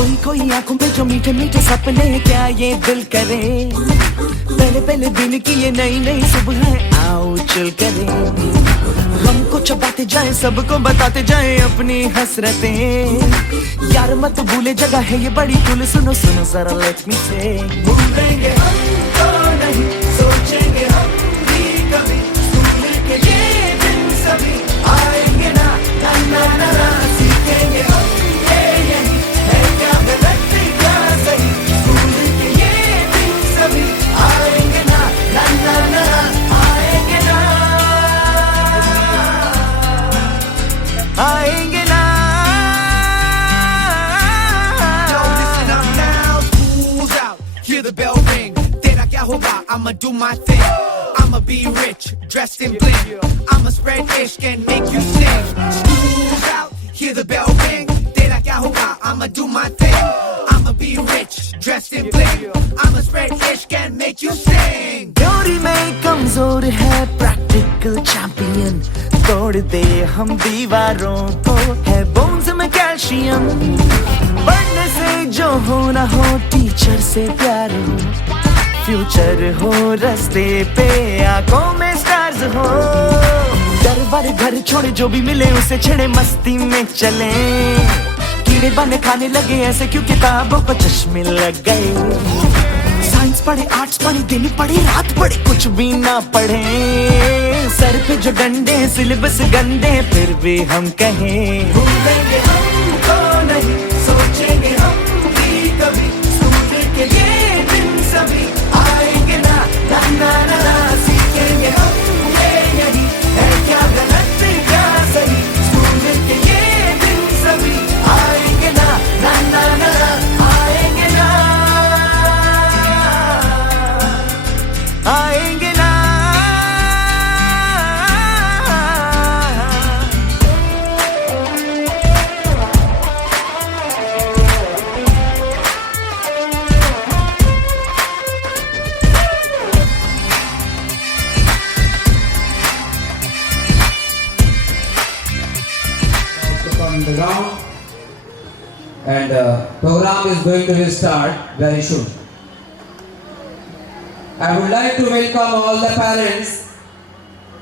कोई कोई आंखों पे जो मीठे मीठे सपने, क्या ये दिल करे पहले पहले दिन की ये नई नई सुबह, आओ चल करे। हमको चबाते जाए, सबको बताते जाए अपनी हसरतें। यार मत भूले जगह है ये बड़ी कुल, सुनो सुनो जरा लेट मी से। भूलेंगे हमको नहीं, सोचेंगे हम भी कभी, सुनने के ये दिन सभी आएंगे ना ना ना ना ना। सीखेंगे हम ये यही है, क्या गलत क्या सही, सुन के ये दिन सभी आएंगे ना ना ना ना, आएंगे ना आएंगे ना। Yo, listen up now, school's out, hear the bell ring. तेरा क्या होगा? I'ma do my thing. I'ma be rich, dressed in bling. I'ma spread ishq and make you sing. School's out, hear the bell ring. तेरा क्या होगा? I'ma do my thing. I'ma be rich, dressed in bling. I'ma spread ishq and make you sing. Theory में कमजोर है practical champion, तोड़ दे हम दीवारों को, है बोन्स में कैल्शियम। पढ़ने से जो हो ना हो, टीचर से प्यार हो, फ्यूचर हो रास्ते पे, आंखों में स्टार्स हो। डर वाले घर छोड़े, जो भी मिले उसे छेड़े, मस्ती में चले। कीड़े बने खाने लगे ऐसे क्यों किताबों को चश्मे लग गए। साइंस पढ़े, आर्ट्स पढ़े, दिन पढ़े, रात पढ़े, कुछ भी ना पढ़े। सर पे जो डंडे, सिलेबस गंदे, फिर भी हम कहें भूलेंगे हमको नहीं, सोचेंगे हम भी कभी, सुनने के ये दिन सभी आएंगे ना ना ना ना ना। सीखेंगे हम ये यही है, क्या गलत क्या सही, सुनने के ये दिन सभी आएंगे ना ना ना ना, आएंगे ना आएंगे ना। On the ground, and program is going to be start very soon. I would like to welcome all the parents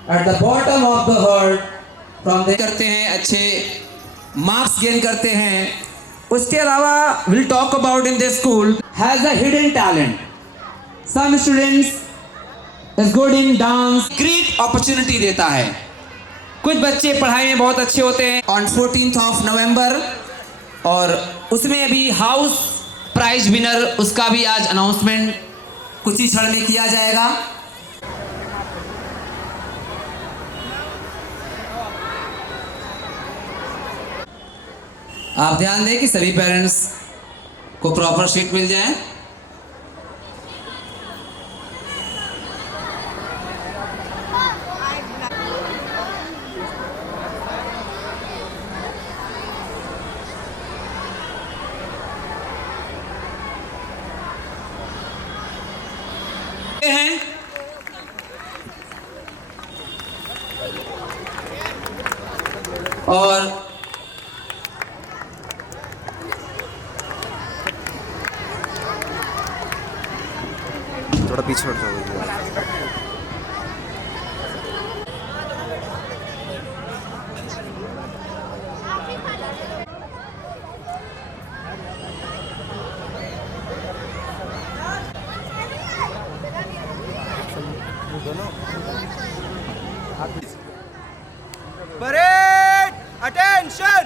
at the bottom of the herd from the करते हैं, अच्छे मार्क्स गेन करते हैं। उसके अलावा will talk about in this school has a hidden talent. Some students is good in dance. Great opportunity देता है। कुछ बच्चे पढ़ाई में बहुत अच्छे होते हैं। ऑन 14th ऑफ नवंबर, और उसमें अभी हाउस प्राइज विनर, उसका भी आज अनाउंसमेंट कुछ ही क्षण में किया जाएगा। आप ध्यान दें कि सभी पेरेंट्स को प्रॉपर सीट मिल जाए। हैं और थोड़ा पीछे हट जाओ। Parade! Attention!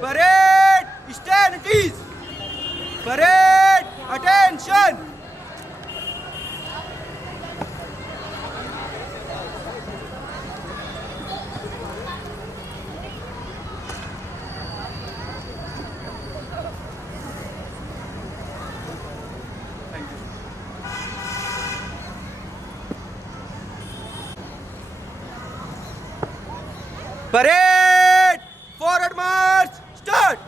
Parade! Stand at ease! Parade! Attention! Parade! Forward march! Start!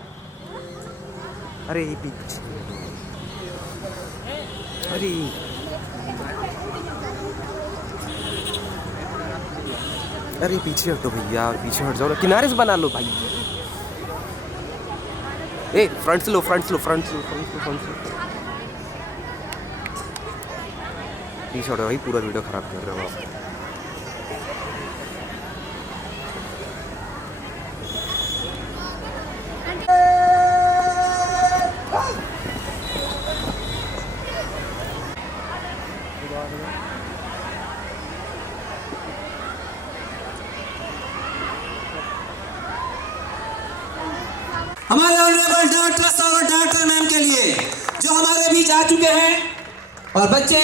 अरे ये पीछे, अरे अरे पीछे हटो भैया, पीछे हट जाओ, किनारे से बना लो भाई। ए फ्रंट से लो, फ्रंट से लो, फ्रंट से लो, फ्रंट से लो, फ्रंट से लो। पीछे हटो भाई, पूरा वीडियो खराब कर रहे हो आप। हमारे ऑनरेबल डॉक्टर सर और डॉक्टर मैम के लिए जो हमारे बीच आ चुके हैं, और बच्चे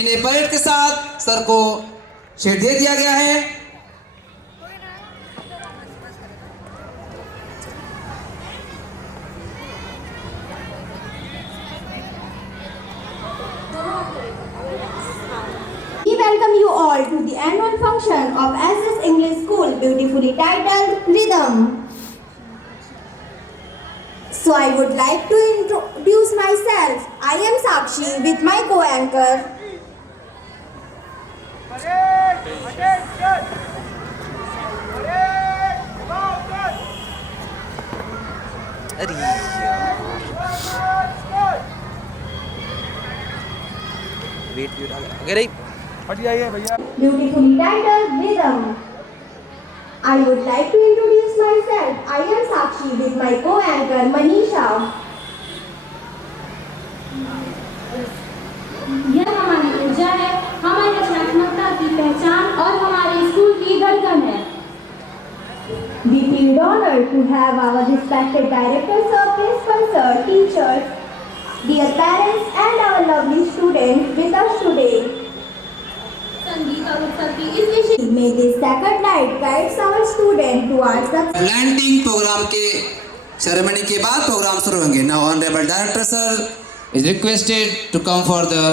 इन्हें परेड के साथ सर को शेर दे दिया गया है। We welcome you all to the annual function of SS English School, beautifully titled Rhythm. So I would like to introduce myself. I am Sakshi with my co-anchor. अरे यार, वेट अगर Beautifully titled Rhythm. I would like to introduce myself. I am Sakshi with my co-anchor Manisha. यह हमारी ऊर्जा है, हमारी रचनात्मकता की पहचान और हमारे स्कूल की धड़कन है। We feel honored to have our respected directors of this concert, teachers, dear parents and our lovely students with us today. संगीत और उत्सव की इस विशेष May this sacred light guides our students towards the landing program के ceremony के बाद program शुरू होंगे। Now honourable director sir is requested to come for the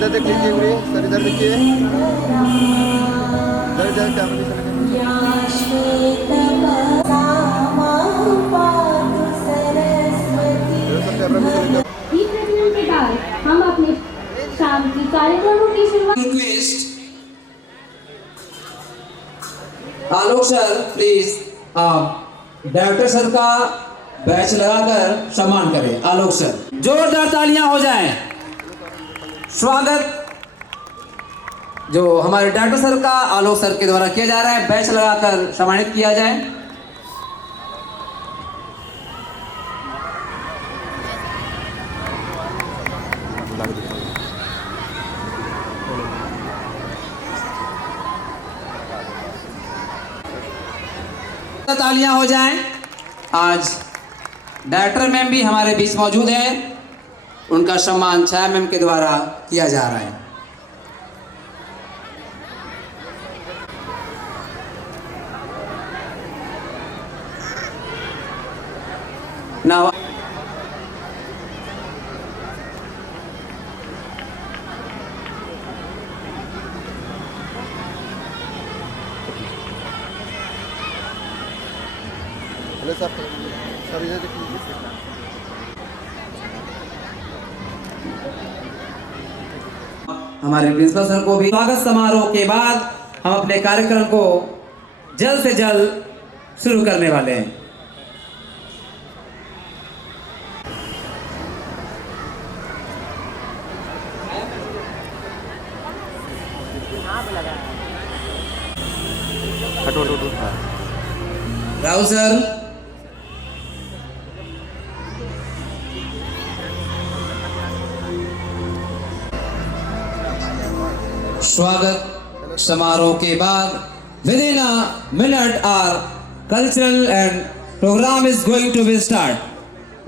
इधर देखिए, सर इधर देखिए, इधर जाए गीत रचना के बाद हम अपने शाम की कार्यक्रमों की शुरुआत रिक्वेस्ट आलोक सर प्लीज आप डायरेक्टर सर का बैच लगाकर सम्मान करें। आलोक सर, जोरदार तालियां हो जाएं। स्वागत जो हमारे डायरेक्टर सर का आलोक सर के द्वारा किया जा रहा है, बैच लगाकर सम्मानित किया जाए। तालियां हो जाएं। आज डायरेक्टर मैम भी हमारे बीच मौजूद हैं, उनका सम्मान छाया मैम के द्वारा किया जा रहा है। Now हेलो सर, सर इधर देखिए। हमारे प्रिंसिपल सर को भी स्वागत समारोह के बाद हम अपने कार्यक्रम को जल्द से जल्द शुरू करने वाले हैं। हटो हटो हटो। राहुल सर, स्वागत समारोह के बाद within a minute our cultural and program is going to be start.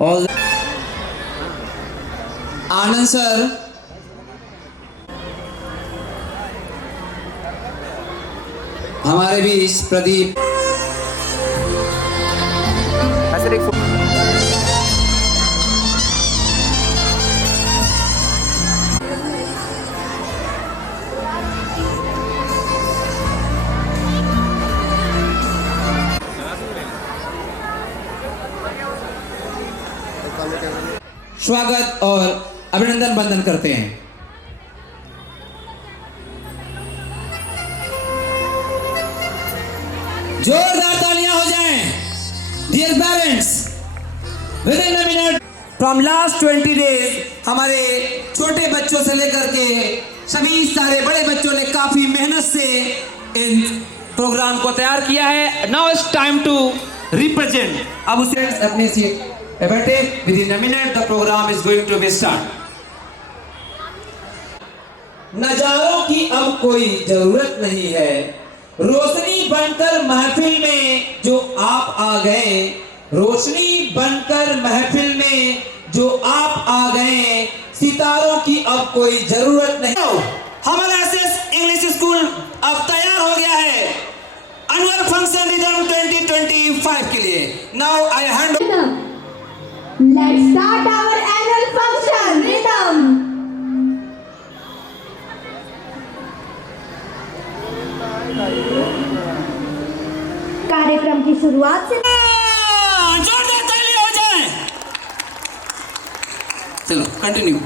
All Anand sir, हमारे बीच प्रदीप, ऐसे एक स्वागत और अभिनंदन बंदन करते हैं। जोरदार तालियां हो जाएं। Dear parents, within a minute from last 20 days हमारे छोटे बच्चों से लेकर के सभी सारे बड़े बच्चों ने काफी मेहनत से इन प्रोग्राम को तैयार किया है। Now it's time to represent. अब उसे अपनी सीट पे बैठे। Within a minute the program is going to be start. नजारों की अब कोई जरूरत नहीं है, रोशनी बनकर महफिल में जो आप आ गए, रोशनी बनकर महफिल में जो आप आ गए, सितारों की अब कोई जरूरत नहीं। हमारा एसएस इंग्लिश स्कूल अब तैयार हो गया है एनुअल फंक्शन रिदम 2025 के लिए। Now I hand Let's start our annual function rhythm. कार्यक्रम की शुरुआत से जोरदार ताली हो जाए। चलो continue.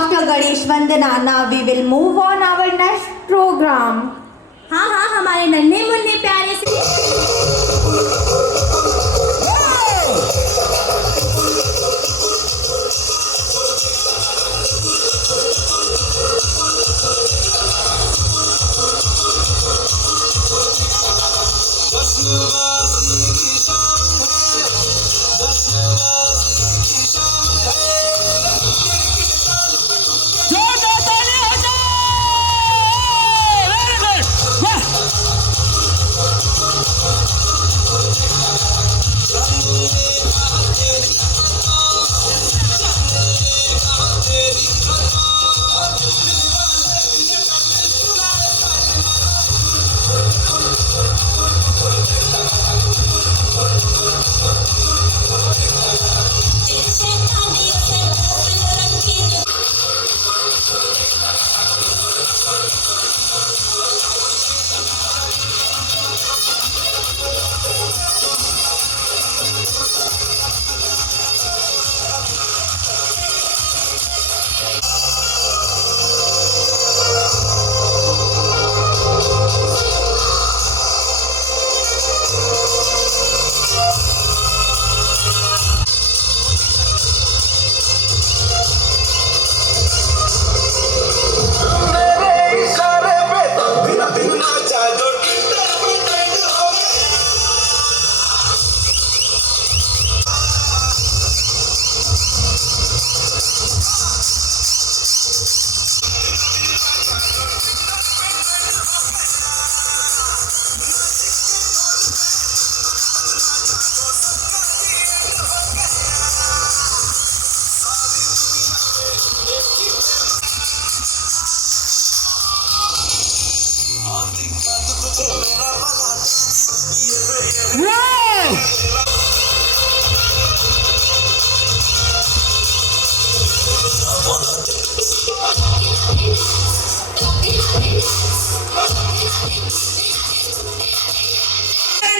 After Ganesh Vandana, now we will move on our next program. हाँ हाँ, हमारे नन्हे मुन्ने प्यारे से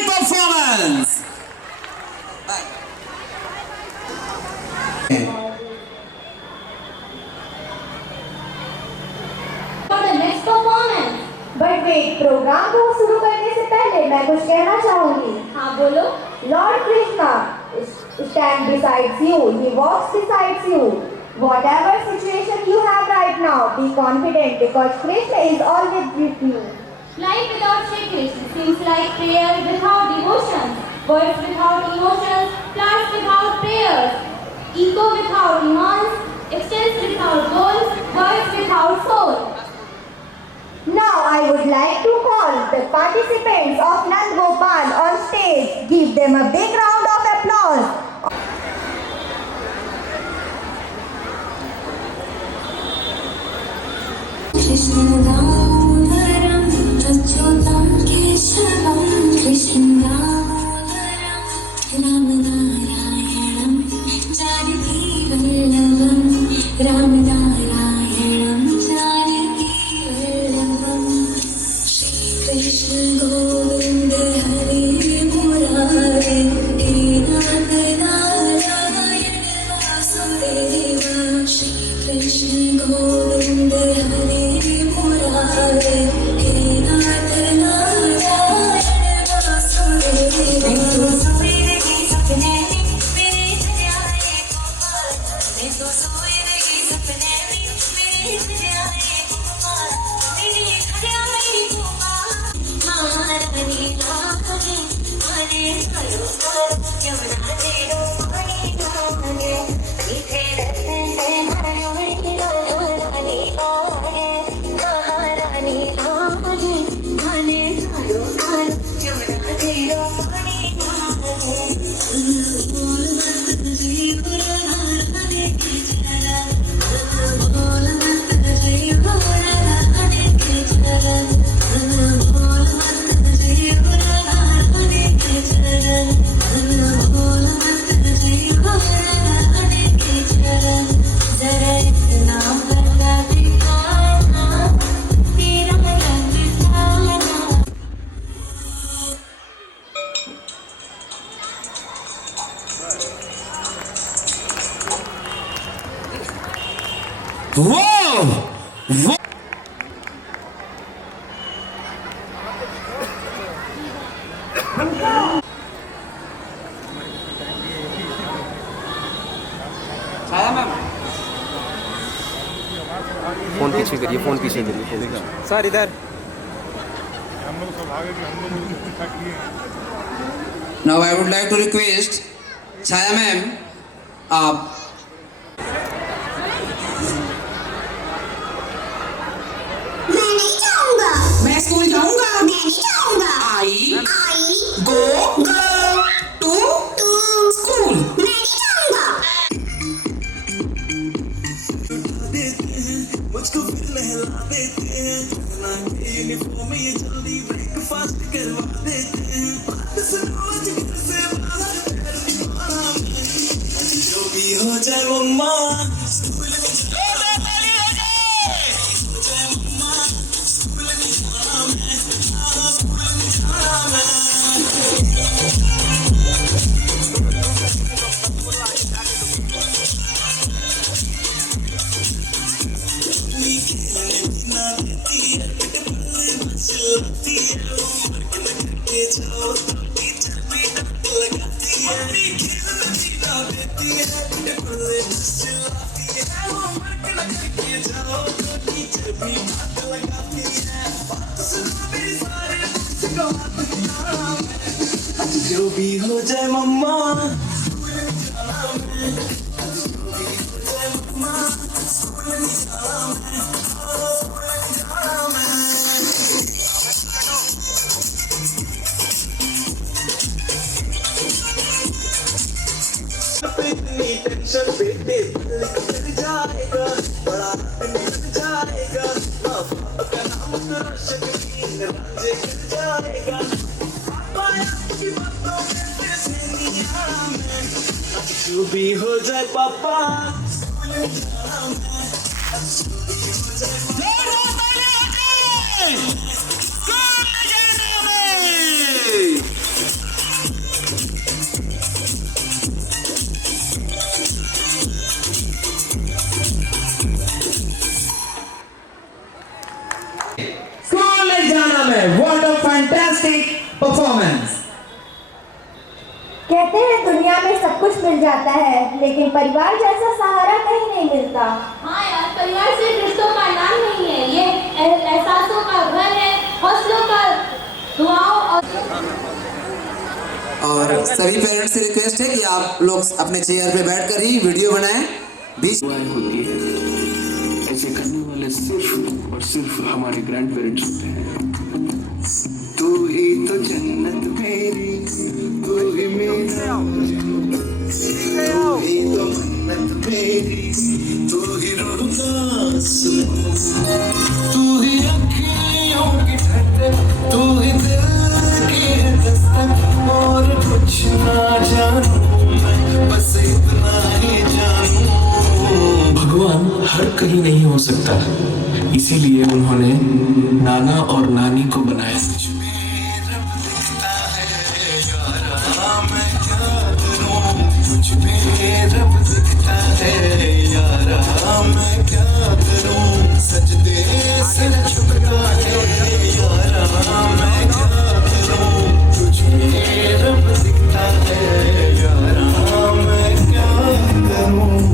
performance. for the next performance. But wait, program को शुरू करने से पहले मैं कुछ कहना चाहूंगी. हाँ बोलो. Lord Krishna stands beside you. He walks beside you. Whatever situation you have right now, be confident because Krishna is always with you. Life without Shri Krishna seems like prayer without devotion, words without emotions, plants without prayers, ego without demands, extents without goals, words without soul. Now I would like to call the participants of Nand Gopal on stage. Give them a big round of applause. पीछे करिए, phone पीछे करिए। Sir इधर। Now I would like to request Chhaya ma'am, आप मैं नहीं जाऊंगा। मैं स्कूल जाऊंगा। मैं नहीं जाऊंगा। आई आई गो टू स्कूल। मैं नहीं जाऊंगा। मुझको फिर नहला देते हैं, ना ये यूनिफॉर्म ये जल्दी ब्रेकफास्ट करवा देते हैं। बात सुनो आज घर से बाहर पैर भी मारा मैं। जो भी हो जाए मम्मा, स्कूल नहीं जाना मैं। हो जाए मम्मा, स्कूल नहीं जाना मैं। स्कूल नहीं जाना मैं। जो भी हो जाए मम्मा, इतनी टेंशन बेटे लिख जाएगा, बड़ा मिल जाएगा। पापा का नाम तो रोशन राजे गिर जाएगा। पापा आपकी बातों में कैसे नहीं आना मैं। जो भी हो जाए पापा, स्कूल नहीं जाना मैं। जो भी हो जाए स्कूल नहीं जाना मैं। What a fantastic performance! कहते हैं दुनिया में सब कुछ मिल जाता है, लेकिन परिवार जैसा सहारा कहीं नहीं मिलता। हाँ यार, परिवार सिर्फ रिश्तों का नाम नहीं है, ये एहसासों का घर है, हौसलों का, दुआओं और सभी पेरेंट्स से रिक्वेस्ट है कि आप लोग अपने चेयर पे बैठकर ही वीडियो बनाएं। बीच होती है, ऐसे करने वाले सिर्फ और सिर्फ हमारे ग्रैंड पेरेंट्स होते हैं। तू ही तो जन्नत मेरी, तू ही मेरा, तू ही तो मन्नत मेरी, तू ही रूह का सुकून, तू ही अखियों की ठंडक, तू ही दिल की दस्तक। और कुछ ना जानूं मैं, बस इतना ही जानूं, भगवान हर कहीं नहीं हो सकता, इसीलिए उन्होंने नाना और नानी को बनाया।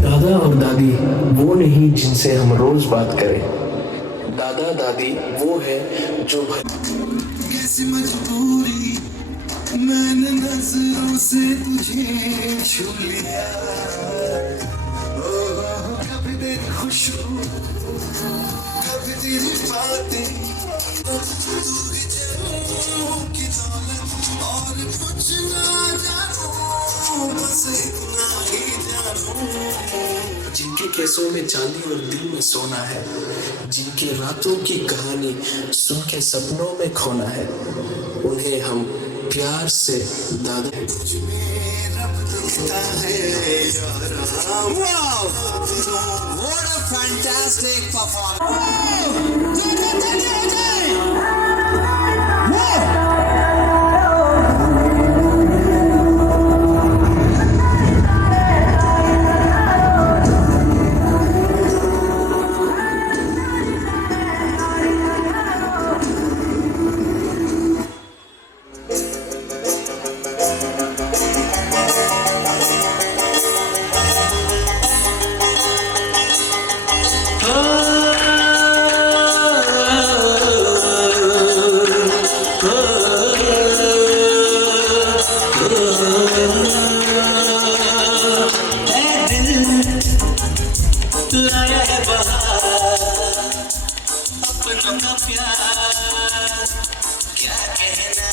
दादा और दादी वो नहीं जिनसे हम रोज बात करें, दादा दादी वो है जो कैसी मजबूरी मैंने नजरों से तुझे छू लिया। कभी तेरी खुशबू, कभी तेरी बातें, दूरी जन्मों की दौलत, और कुछ ना जानूं, बस इतना ही जानूं। जिनके केसों में चांदी और दिल में सोना है, जिनकी रातों की कहानी सुन के सपनों में खोना है, उन्हें हम प्यार से दादा। What a fantastic performance! लाया है बहार अपनों का प्यार क्या कहना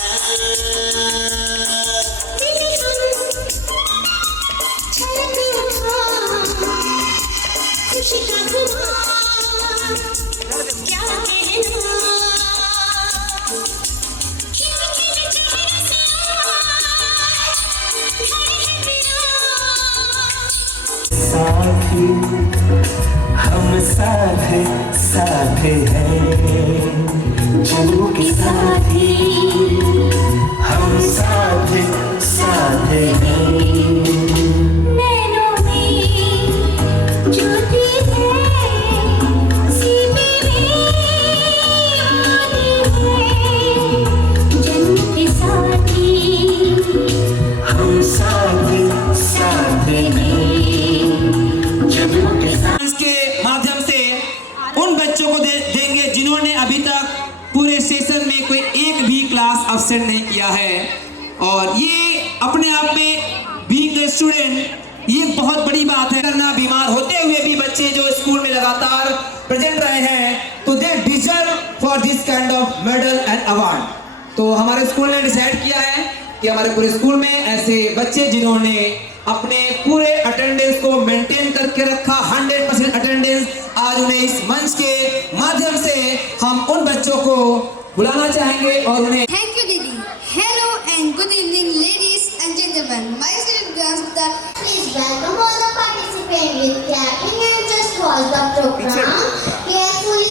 खुशी का खुमार क्या कहना साथी हम साथ हैं जन्म के साथी हम साथ हैं नैनों में ज्योति है सीने में आने है जन्म के साथी हम साथ हैं जन्म के साथ। इसके माध्यम से उन बच्चों को देंगे जिन्होंने अभी तक पूरे सेशन में कोई एक भी क्लास अब्सेंट नहीं किया है। और ये अपने आप में बीइंग द स्टूडेंट ये एक बहुत बड़ी बात है। करना बीमार होते हुए भी बच्चे जो स्कूल में लगातार प्रेजेंट रहे हैं तो they deserve for this kind of medal and award. तो हमारे स्कूल ने डिसाइड किया है कि हमारे पूरे स्कूल में ऐसे बच्चे जिन्होंने अपने पूरे अटेंडेंस को मेंटेन करके रखा 100% अटेंडेंस, आज उन्हें इस मंच के माध्यम से हम उन बच्चों को बुलाना चाहेंगे और उन्हें Thank you, Didi. Hello and good evening, ladies and gentlemen. Myself Gazda. Please welcome all the participants with clapping and just watch the program carefully.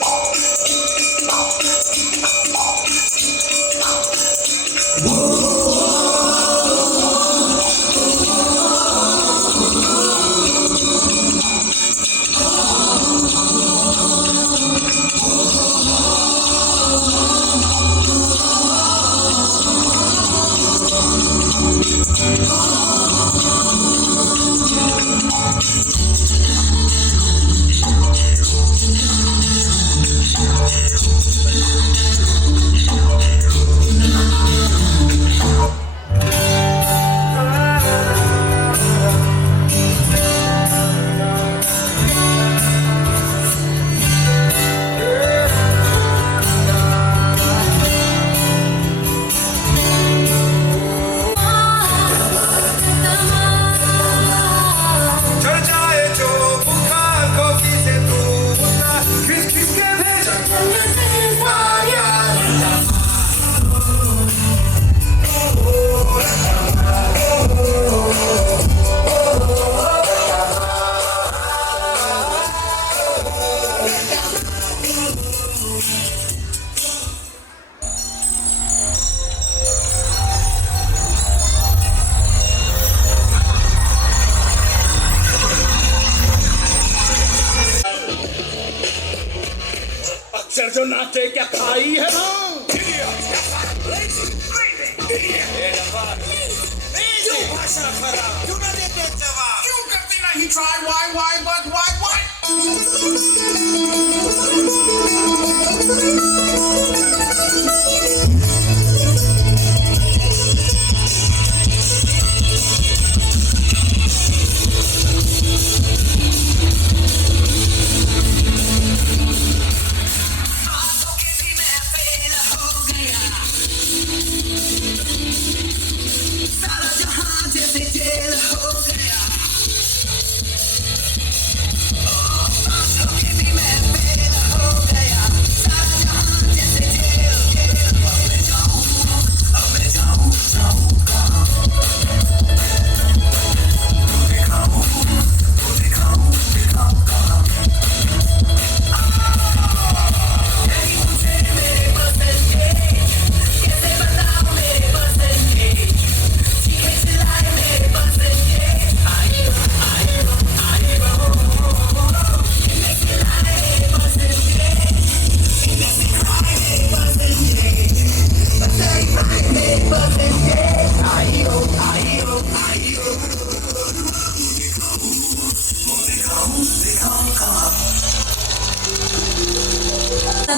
अक्षर जो नाचे क्या खाई है ना भाषा खराब क्यों ना देते जवाब क्यों करती नहीं ट्राई why but why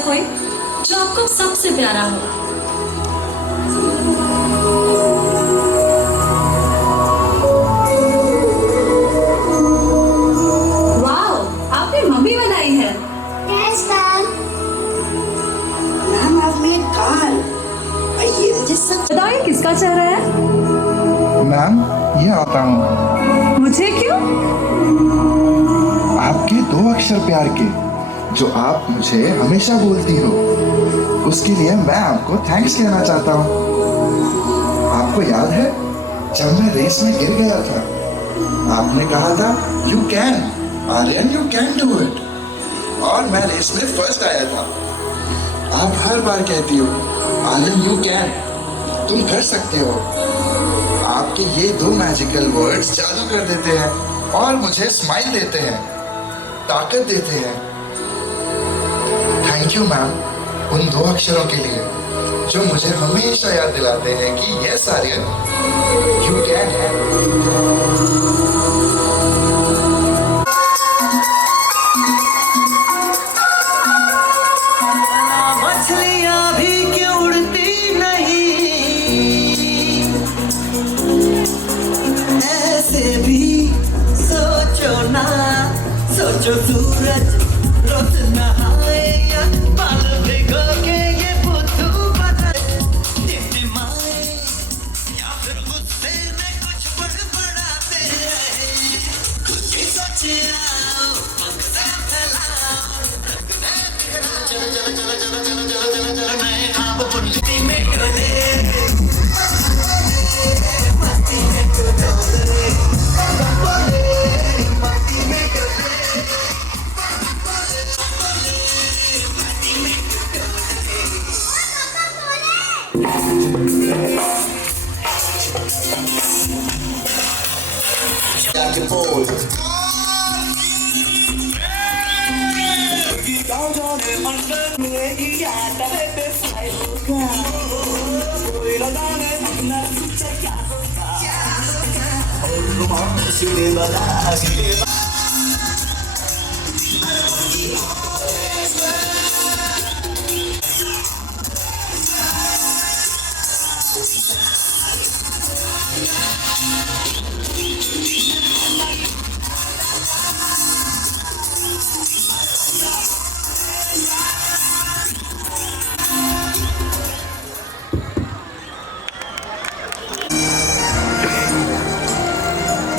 कोई जो आपको सबसे प्यारा हो। ये आता हूँ मुझे क्यों? आपके 2 अक्षर प्यार के, जो आप मुझे हमेशा बोलती हो, उसके लिए मैं आपको थैंक्स कहना चाहता हूँ। आपको याद है जब मैं रेस में गिर गया था, आपने कहा था you can Aryan, you can do it, और मैं रेस में फर्स्ट आया था। आप हर बार कहती हो आर्यन यू कैन, तुम कर सकते हो। आपके ये 2 मैजिकल वर्ड्स जादू कर देते हैं और मुझे स्माइल देते हैं, ताकत देते हैं। थैंक यू मैम उन 2 अक्षरों के लिए जो मुझे हमेशा याद दिलाते हैं कि यस आर्यन यू कैन है। मछलियां भी क्यों उड़ती नहीं, ऐसे भी सोचो ना, सोचो सूरज रोज नहाए या बाल भिगो के ये बुद्धू बदले, टिमटिमाए या फिर गुस्से में कुछ बड़बड़ाते रहे, कुछ ही सोचे आओ पंख फैलाओ, चलो चलो चलो चलो चलो चलो चलो चलो नए ख्वाब बुनती में डोले, मस्ती में डोले, मस्ती में डोले।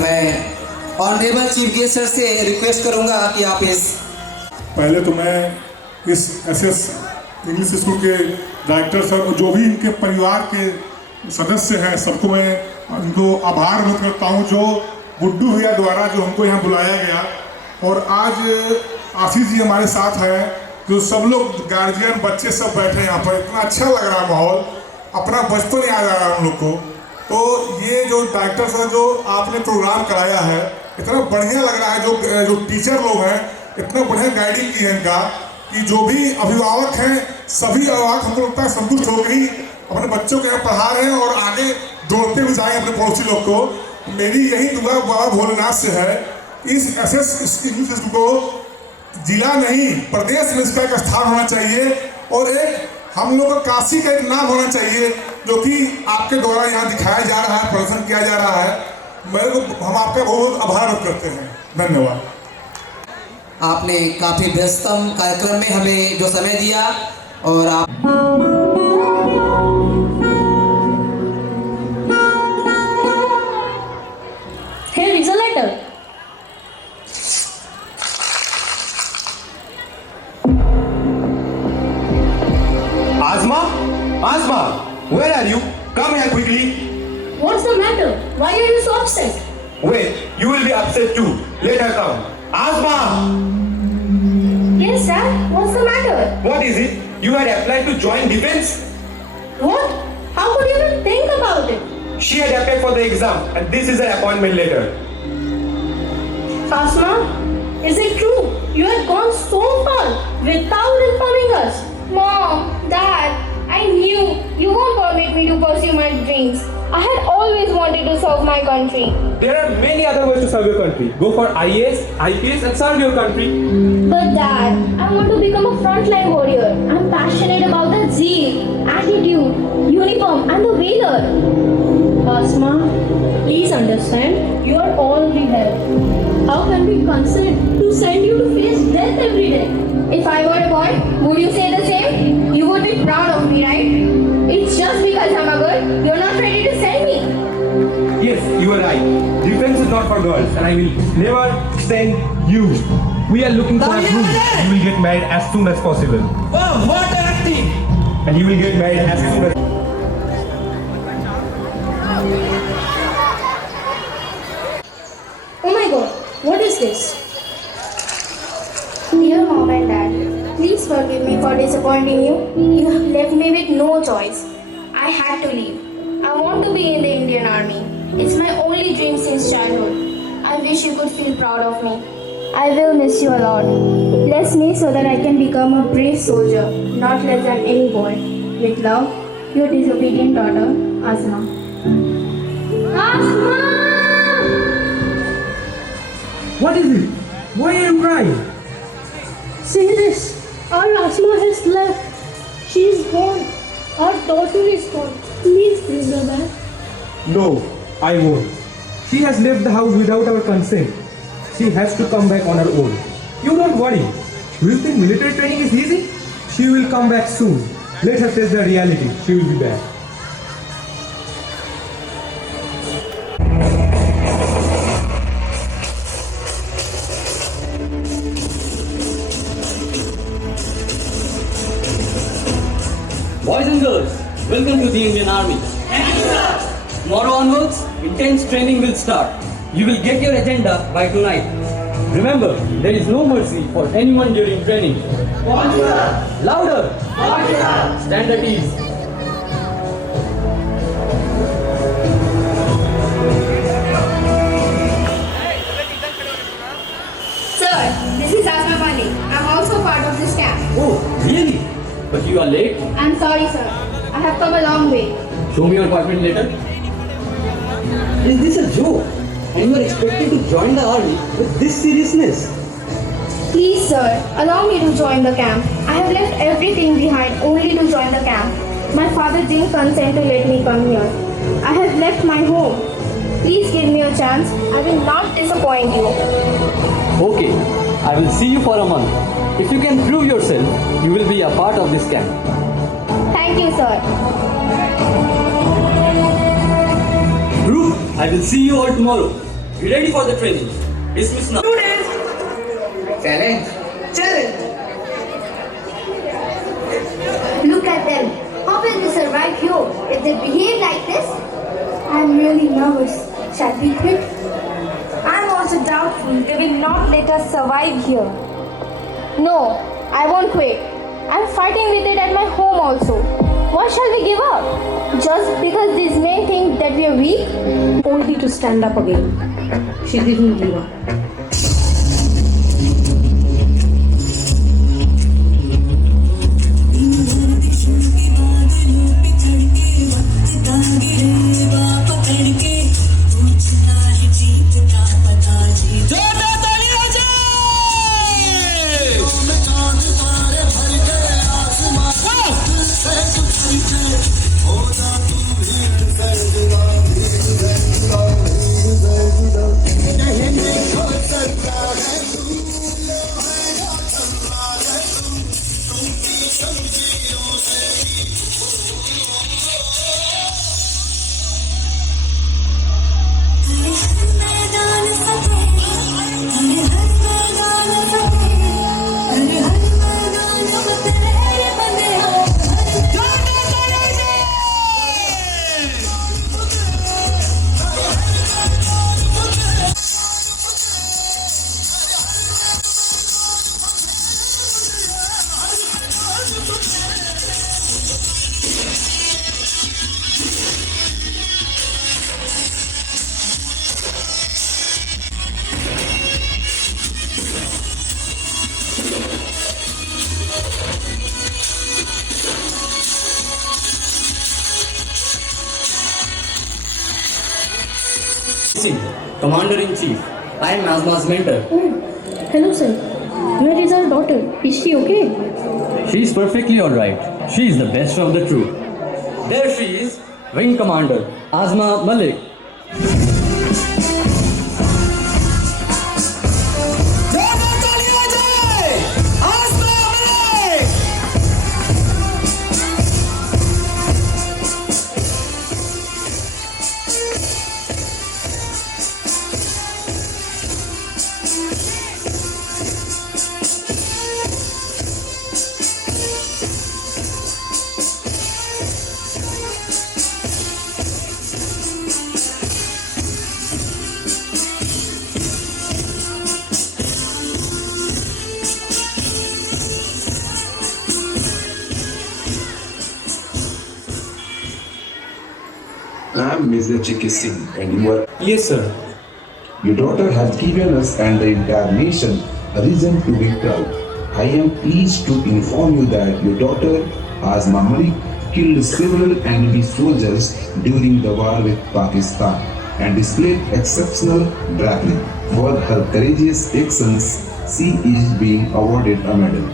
मैं ऑनरेबल चीफ गेस्ट सर से रिक्वेस्ट करूंगा कि आप इस पहले तो मैं इस एसएस इंग्लिश स्कूल के डायरेक्टर सर और जो भी इनके परिवार के सदस्य हैं सबको मैं इनको आभार व्यक्त करता हूं, जो गुड्डू भैया द्वारा जो हमको यहाँ बुलाया गया। और आज आशीष जी हमारे साथ हैं, जो सब लोग गार्जियन बच्चे सब बैठे हैं यहाँ पर, इतना अच्छा लग रहा है माहौल, अपना बचपन याद आ रहा है हम लोग को। तो ये जो डायरेक्टर सर जो आपने प्रोग्राम कराया है, इतना बढ़िया लग रहा है। जो टीचर लोग हैं इतना बढ़िया गाइडिंग की है इनका, कि जो भी अभिभावक हैं सभी अभिभावक हमको लगता है संतुष्ट होकर ही अपने बच्चों को यहाँ पढ़ा रहे हैं और आगे जोड़ते भी जाएंगे अपने पड़ोसी लोग को। मेरी यही दुआ बाबा भोलेनाथ से है, इस एसएस इंग्लिश स्कूल को जिला नहीं प्रदेश में इसका एक स्थान होना चाहिए और एक हम लोग का काशी का एक नाम होना चाहिए, जो कि आपके द्वारा यहाँ दिखाया जा रहा है, प्रदर्शन किया जा रहा है। मेरे को हम आपका बहुत आभार व्यक्त करते हैं। धन्यवाद। आपने काफी व्यस्तम कार्यक्रम में हमें जो समय दिया और आप Here is a letter. Asma, where are you? Come here quickly. What's the matter? Why are you so upset? Wait, you will be upset too. Let her come. Asma! Yes, Dad. What's the matter? What is it? You had applied to join defense? What? How could you even think about it? She had applied for the exam and this is her appointment letter. Asma, is it true? You had gone so far without informing us. Mom, Dad, I knew you won't permit me to pursue my dreams. I had always wanted to serve my country. There are many other ways to serve your country. Go for IAS, IPS and serve your country. But Dad, I want to become a frontline warrior. I'm passionate about that zeal, attitude, uniform and the valor. Asma, please understand, you are all we have. How can we consent to send you to face death every day? If I were a boy, would you say the same? You would be proud of me, right? It's just because I'm a girl, you're not ready to send me. Yes, you are right. not for girls, and I will never send you. We are looking for a groom. You will get married as soon as possible. Wow, what acting! And you will get married as soon as. Oh my god, what is this? Dear Mom and Dad, please forgive me for disappointing you. You have left me with no choice. I had to leave. I want to be in the Indian Army. It's my only dream since childhood. I wish you could feel proud of me. I will miss you a lot. Bless me so that I can become a brave soldier, not less than any boy. With love, your disobedient daughter, Asma. Asma! What is it? Why are you crying? See this. Our Asma has left. She is gone. Our daughter is gone. Please bring her back. No, I won't. She has left the house without our consent. She has to come back on her own. You don't worry. Do you think military training is easy? She will come back soon. Let her face the reality. She will be back. Boys and girls, welcome to the Indian Army. Thank you, sir. Tomorrow onwards, intense training will start. You will get your agenda by tonight. Remember, there is no mercy for anyone during training. Thank you, sir. Louder. Thank you, sir. Stand at ease. Sir, this is Asma Pandey. I'm also part of this camp. Oh, really? But you are late. I'm sorry, sir. I have come a long way. Show me your appointment letter. Is this a joke? And you are expected to join the army with this seriousness? Please, sir, allow me to join the camp. I have left everything behind only to join the camp. My father didn't consent to let me come here. I have left my home. Please give me a chance. I will not disappoint you. Okay, I will see you for a month. If you can prove yourself, you will be a part of this camp. Thank you, sir. Group, I will see you all tomorrow. Be ready for the training. Dismiss now. Challenge. Challenge. Look at them. How will they survive here if they behave like this? I'm really nervous. Shall we quit? I'm also doubtful they will not let us survive here. No, I won't quit. I'm fighting with it at my home also. Why shall we give up? Just because these men think that we are weak? Only to stand up again. She didn't give up. Commander-in-Chief. I am Asma's mentor. Hello, sir. Where is our daughter? Is she okay? She is perfectly alright. She is the best of the troop. There she is, Wing Commander Asma Malik. Mr. J.K. Singh, and Yes, sir. your daughter has given us and the entire nation a reason to be proud. I am pleased to inform you that your daughter has normally killed several enemy soldiers during the war with Pakistan and displayed exceptional bravery. For her courageous actions, she is being awarded a medal.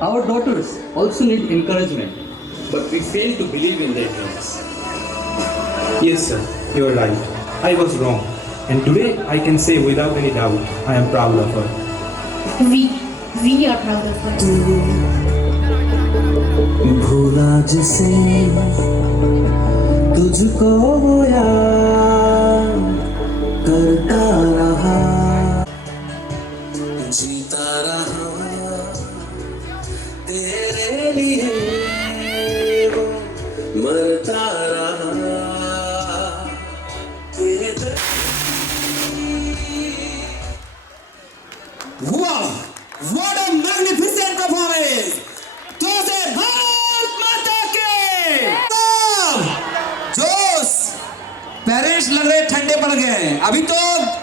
Our daughters also need encouragement, but we fail to believe in their dreams. Yes, sir. You are right. I was wrong. And today I can say without any doubt, I am proud of her. We are proud of her. भूला जिसे तुझको वो याद करता रहा, जीता रहा तेरे लिए, वो मरता रहा तेरे Wow! What a magnificent performance! तो से भारत माता के जोश! पेरेंट्स लग रहे ठंडे पड़ गए, अभी तो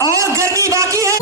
और गर्मी बाकी है।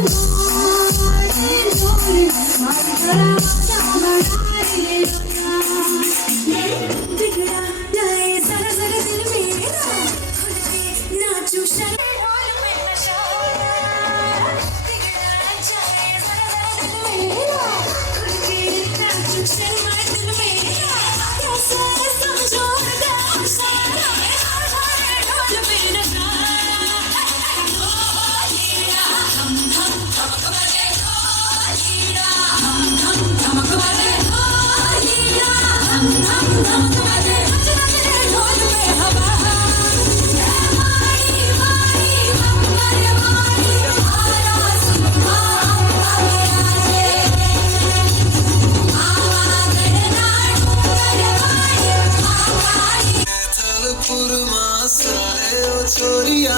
छोरिया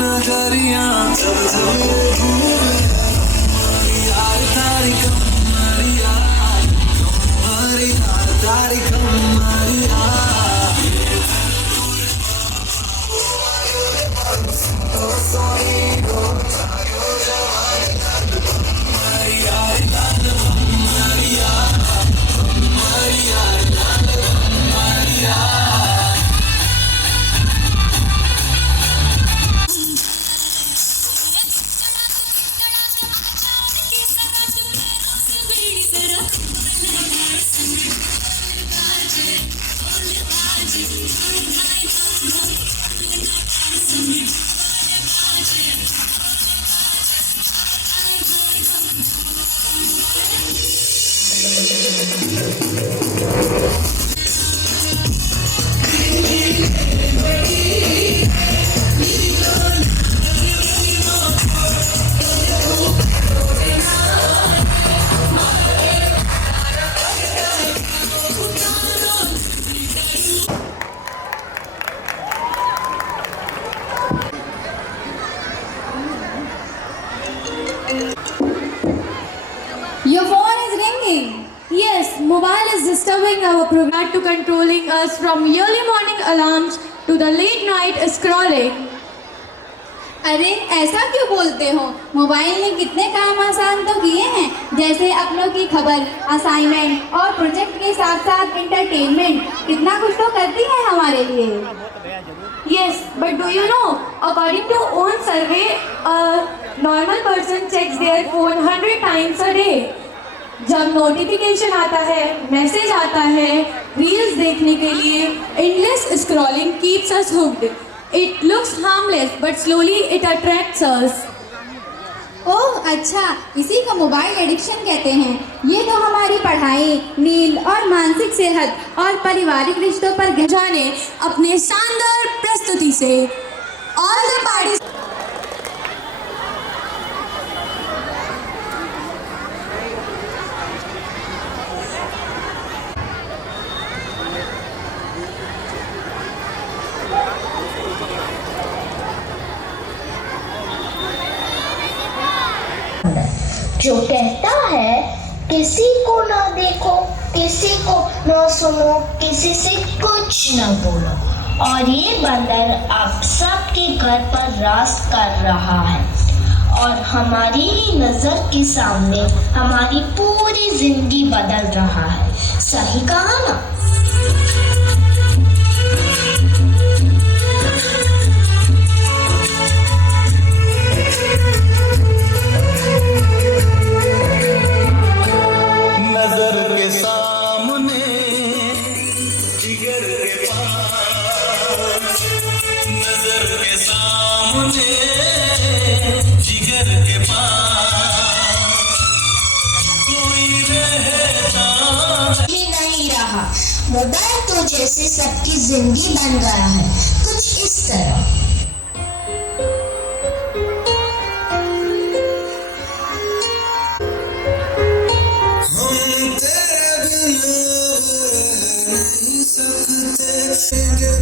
नगरिया जब जब घूमे यार तारी कमरिया, हमारी यार तारी कमरिया। Your phone is ringing. Yes, mobile is disturbing our program to controlling us from early morning alarms to the late night scrolling. अरे ऐसा क्यों बोलते हो? मोबाइल ने कितने काम आसान तो किए हैं, जैसे अपनों की खबर, असाइनमेंट और प्रोजेक्ट के साथ साथ एंटरटेनमेंट, कितना कुछ तो करती है हमारे लिए। Yes, but do you know, according to own survey, a normal person checks their phone 100 times a day. जब नोटिफिकेशन आता है, मैसेज आता है, रील्स देखने के लिए, endless scrolling keeps us hooked. It looks harmless, but slowly it attracts us. ओह अच्छा, इसी को मोबाइल एडिक्शन कहते हैं। ये तो हमारी पढ़ाई, नींद और मानसिक सेहत और पारिवारिक रिश्तों पर जाने अपने शानदार प्रस्तुति से ऑल द पार्टीज जो कहता है किसी को ना देखो, किसी को ना सुनो, किसी से कुछ ना बोलो। और ये बंदर अब सबके घर पर राज कर रहा है और हमारी ही नजर के सामने हमारी पूरी जिंदगी बदल रहा है। सही कहा ना? नजर के सामने जिगर के पास, नजर के सामने जिगर के पास कोई रहता ही नहीं रहा। मोबाइल तो जैसे सबकी जिंदगी बन गया है, कुछ इस तरह।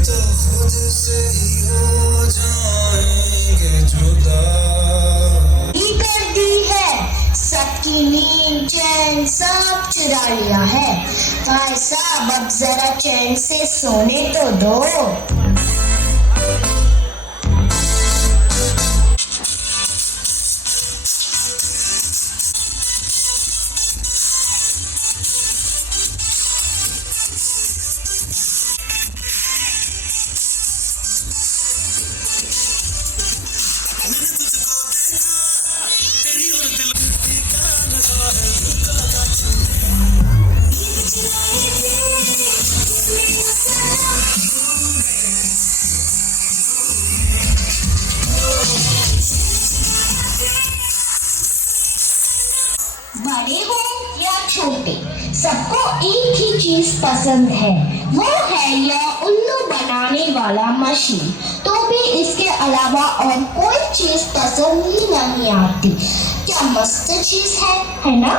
तो खुद से ही हो जाएंगे जुदा। कर दी है सबकी नींद चैन सब चुरा लिया है। भाई साहब अब जरा चैन से सोने तो दो। बड़े हो या छोटे, सबको एक ही चीज पसंद है, वो है यह उल्लू बनाने वाला मशीन। तो भी इसके अलावा और कोई चीज पसंद ही नहीं आती। क्या मस्त चीज है ना?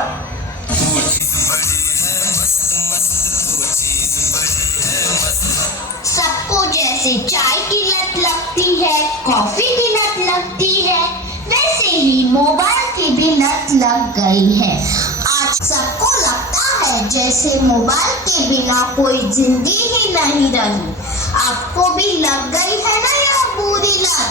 सबको जैसे चाय की लत लगती है, कॉफी की लत लगती है, वैसे ही मोबाइल की भी लत लग गई है। आज सबको लगता है जैसे मोबाइल के बिना कोई जिंदगी ही नहीं रही। आपको भी लग गई है ना यह बुरी लत?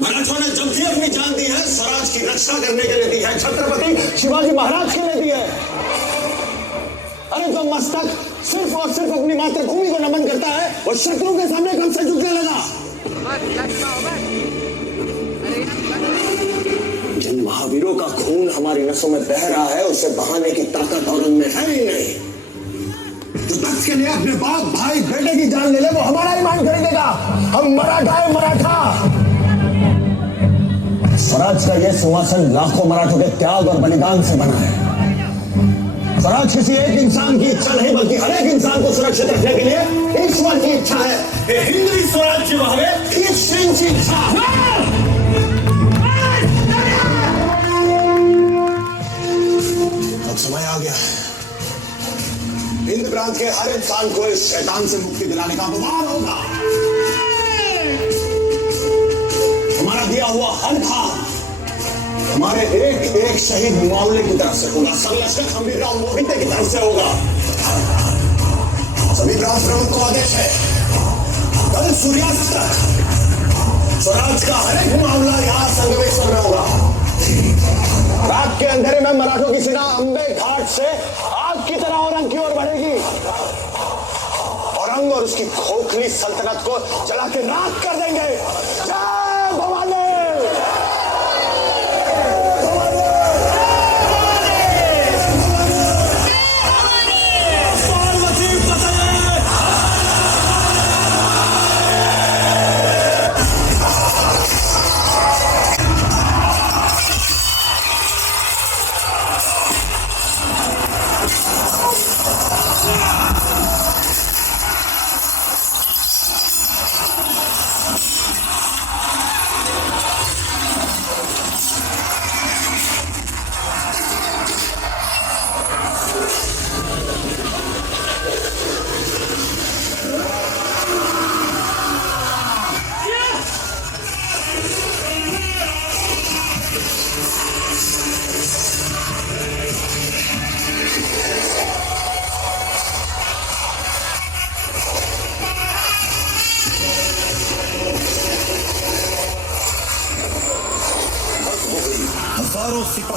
मराठों ने जब भी अपनी जान दी है स्वराज की रक्षा करने के लिए दी है, छत्रपति शिवाजी महाराज के लिए दी है। अरे जो मस्तक सिर्फ और सिर्फ अपनी मातृभूमि को नमन करता है वो शत्रुओं के सामने कब से झुकने लगा। जिन महावीरों का खून हमारी नसों में बह रहा है उसे बहाने की ताकत और उनमें है ही नहीं। जो तख्त के लिए अपने बाप भाई बेटे की जान ले ले वो हमारा ही मान खरीदेगा। हम मराठा है, मराठा। स्वराज का यह सिंहासन लाखों मराठों के त्याग और बलिदान से बना है। स्वराज किसी एक इंसान की इच्छा नहीं बल्कि हर एक इंसान को सुरक्षित रखने के लिए ईश्वर की इच्छा है। हिंदवी स्वराज की वहां ईश्वर की इच्छा। अब समय आ गया है हिंद प्रांत के हर इंसान को इस शैतान से मुक्ति दिलाने का बवाल होगा। हमारा दिया हुआ हर भाग हमारे एक एक शहीद मुआवले की तरफ से होगा। संलग्न खंबीरराव मोहिते की तरफ से होगा। सभी प्रांत प्रमुख को आदेश है कल सूर्यास्त तक स्वराज का हर एक मुआवला यहाँ संगमेश्वर में होगा। रात के अंधेरे में मराठों की सेना अंबे घाट से आग की तरह औरंग की ओर बढ़ेगी। औरंग और उसकी खोखली सल्तनत को जला के राख कर देंगे। जय भवानी।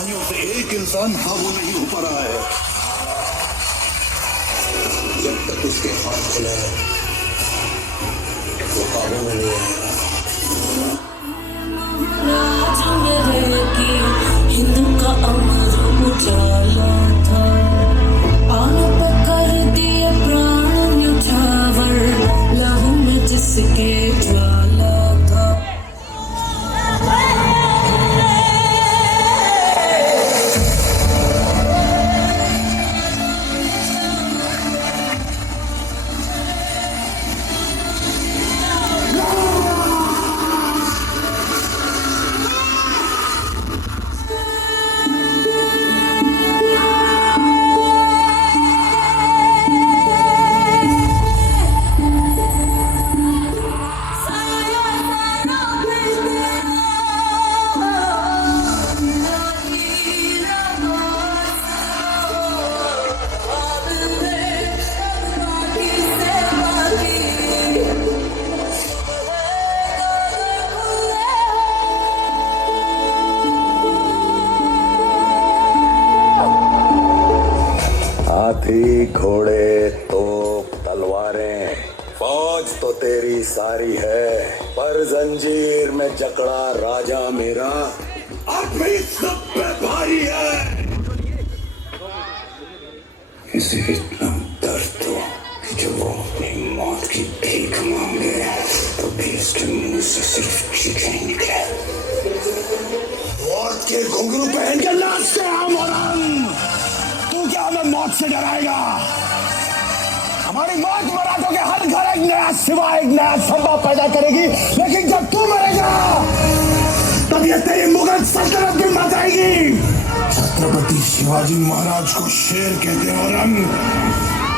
कुर्बानियों से एक इंसान काबू नहीं हो पा रहा है। जब तक उसके हाथ खुले हैं वो काबू में नहीं आएगा। हिंद का अमर उजाला था, आन पकड़ दिए प्राण न्यौछावर, लहू में जिसके ज्वाला था। हाथी घोड़े तोप तलवारें फौज तो तेरी सारी है, पर जंजीर में जकड़ा राजा मेरा अब भी सब पे भारी है। इसे इतना दर्द दो कि जब वो अपनी मौत की भीख मांगे तो भी इसके मुंह से सिर्फ चीखें ही निकले। मौत के घुंघरू पहन के नाचते हैं मोरम, तू क्या हमें मौत से डराएगा? हमारी मौत मराठों के हर घर एक नया सिवा, एक नया संभव पैदा करेगी, लेकिन जब तू मरेगा तब ये तेरी मुगल सल्तनत भी मर जाएगी। छत्रपति शिवाजी महाराज को शेर कहते हैं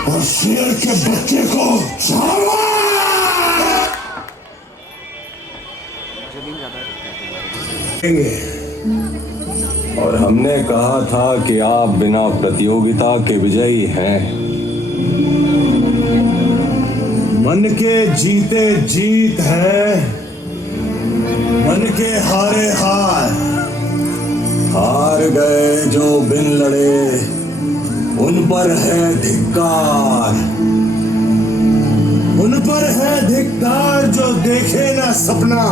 और शेर के बच्चे को जानवर। और हमने कहा था कि आप बिना प्रतियोगिता के विजयी हैं। मन के जीते जीत है, मन के हारे हार। हार गए जो बिन लड़े उन पर है धिक्कार, उन पर है धिक्कार जो देखे ना सपना।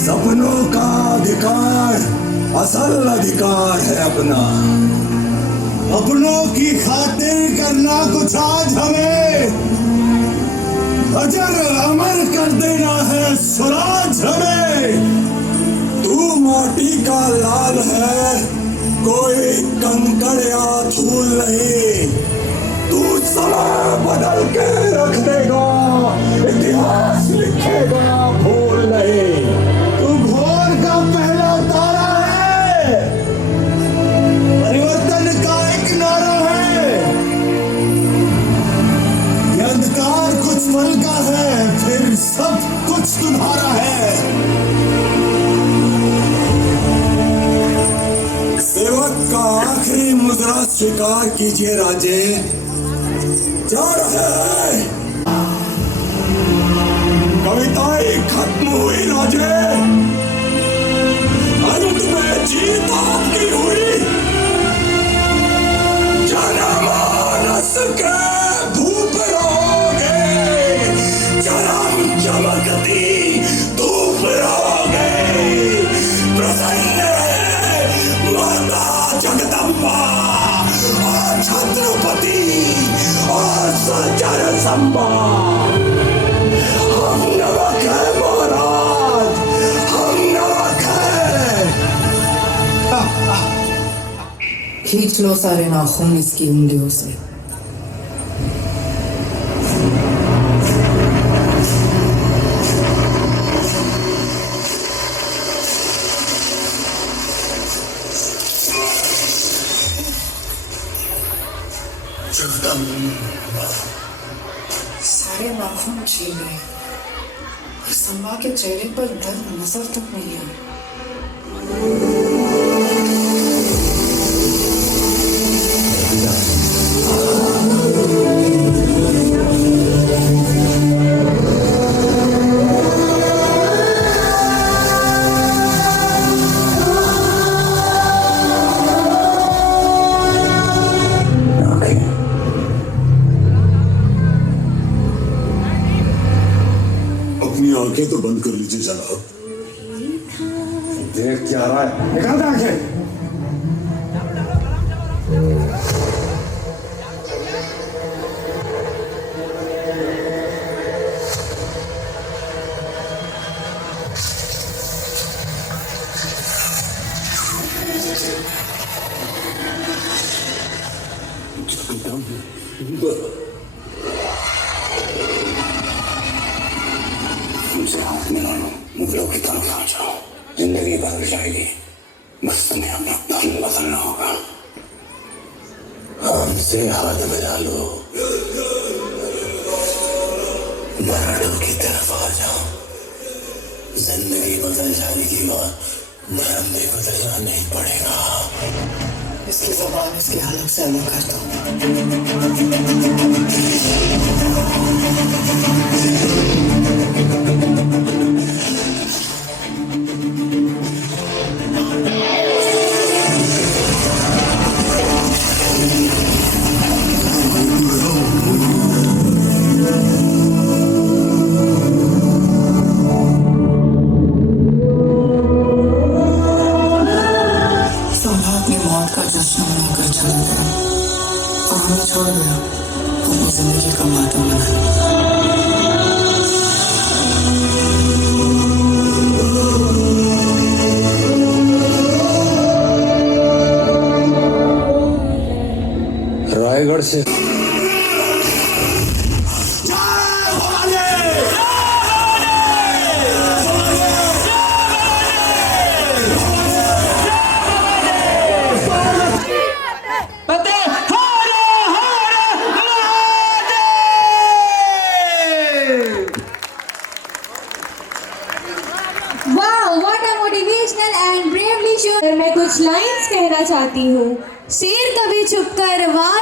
सपनों का अधिकार असल अधिकार है अपना, अपनों की खातिर करना कुछ आज हमें, अजर अमर कर देना है स्वराज हमें। तू माटी का लाल है, कोई कंकड़ या धूल नहीं, तू समय बदल के रख देगा, इतिहास लिखेगा भूल नहीं। तू घोर का पहला तारा है, परिवर्तन का एक नारा है। ये अंधकार कुछ पल का है, फिर सब कुछ तुम्हारा है। सेवक का आखिरी मुद्रा स्वीकार कीजिए राजे, जा रहे हैं। कविताएं खत्म हुई राजे, अंत में जीत आपकी हुई। जनमानस के धूप रहोगे, चरम चमकती धूप रहोगे। प्रसन्न माता जगदम्बा और छत्रपति और सचर संबा। हम नमक है महाराज, हम नमक है। खींच लो सारे नाखून इसकी उंगलियों से। सारे नाखून छीन गए, संभा के चेहरे पर डर नजर तक नहीं आया। अपनी आंखें तो बंद कर लीजिए जनाब। देख क्या रहा है, निकाल दे आंखें। मुझे हाथ मिला लो, मुगलों की तरफ आ जाओ। जिंदगी बदल जाएगी, बस तुम्हें अपना धर्म बदलना होगा। हमसे हाथ मिला लो, मराठों की तरफ आ जाओ। जिंदगी बदल जाएगी और धर्म भी बदलना नहीं पड़ेगा। इसकी जबान इसकी हालत से अलग कर दो। जश्न मनाकर चला गया और हमें छोड़ गया अपनी जिंदगी का मातम मनाने। रायगढ़ से मैं कुछ लाइंस कहना चाहती हूँ। शेर कभी छुप कर वार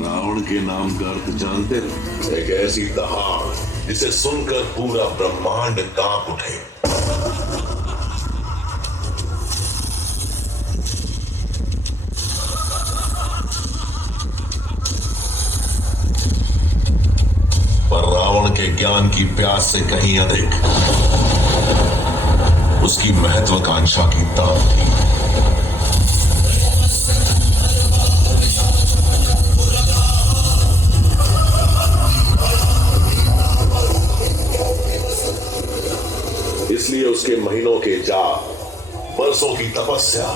रावण के नाम का अर्थ जानते हो? एक ऐसी दहाड़ जिसे सुनकर पूरा ब्रह्मांड कांप उठे। पर रावण के ज्ञान की प्यास से कहीं अधिक उसकी महत्वाकांक्षा की ताक थी। इसलिए उसके महीनों के जाप, बरसों की तपस्या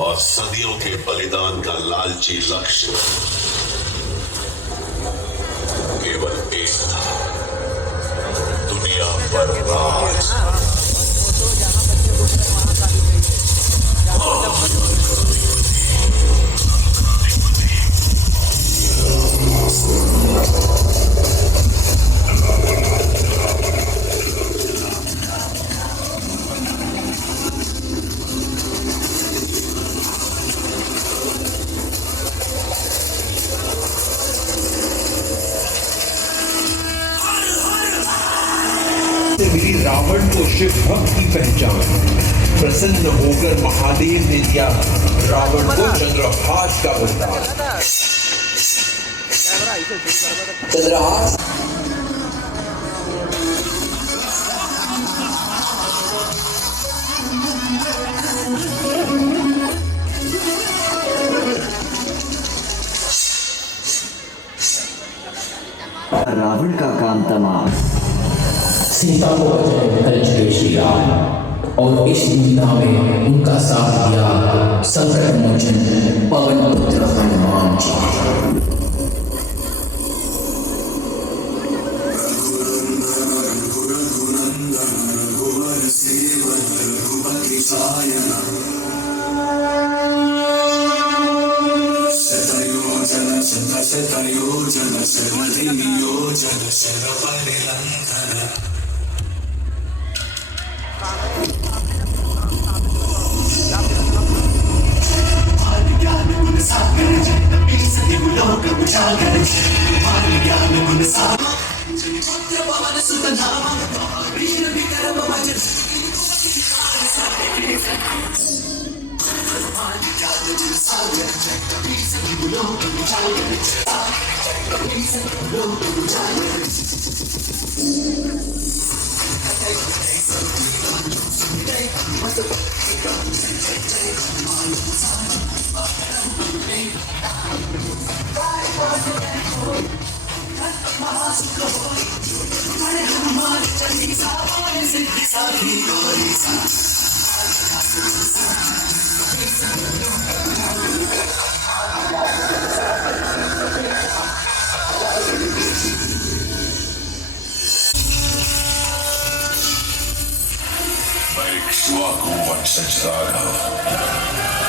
और सदियों के बलिदान का लालची लक्ष्य केवल एक था, दुनिया पर राज। रावण को शिव भक्त की पहचान। प्रसन्न होकर महादेव ने दिया रावण को चंद्रहास का वरदान। चंद्रहास रावण का काम तमाम। सीता को बचाए कर चले श्री राम, और इस दुविधा में उनका साथ दिया संकट मोचन पवन पुत्र हनुमान जी।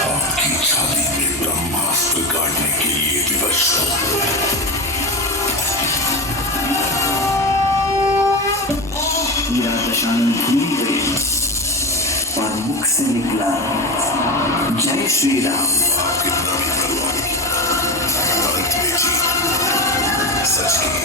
आपकी छाती में ब्रह्मास्त्र काटने के लिए विवश हूं। मेरा दशानन भूल गई और मुख से निकला जय श्री राम। कितना भी करवाई अंत में जी सच की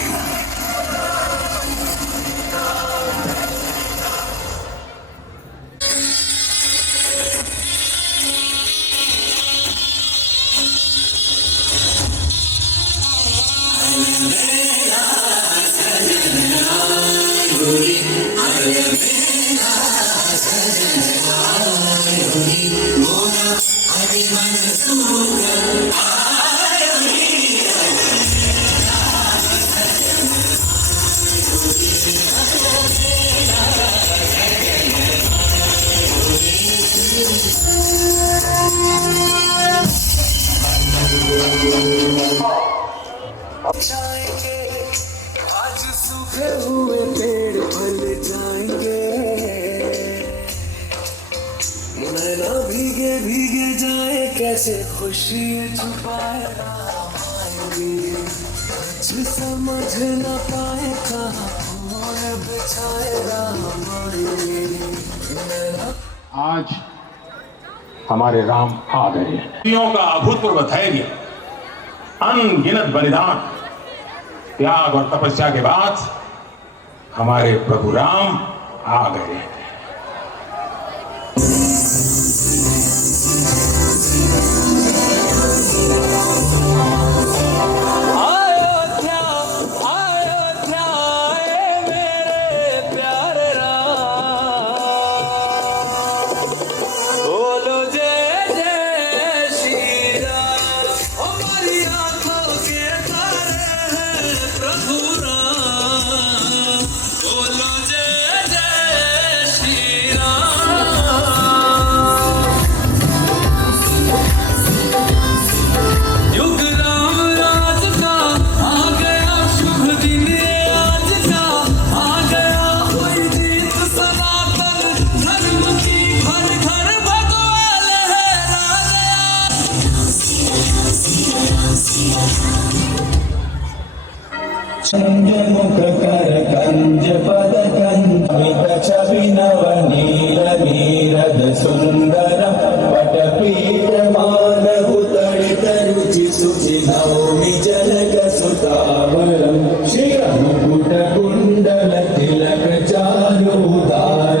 आज सूखे हुए पेड़ फल जाएंगे, नैना भीगे भीगे जाए कैसे खुशी छुपाए पाएंगे, कुछ समझ न पाए कहाँ बिछाए आज हमारे राम आ गए। का अभूतपूर्व धैर्य, अनगिनत बलिदान, त्याग और तपस्या के बाद हमारे प्रभु राम आ गए। मुख कर कंज पद कंज नव नील नीरद सुंदर पटपीठ मानहु तड़ित रुचि सुचि नवमि जनक सुतावरम श्री मुकुट कुंडल तिलक चारु उदार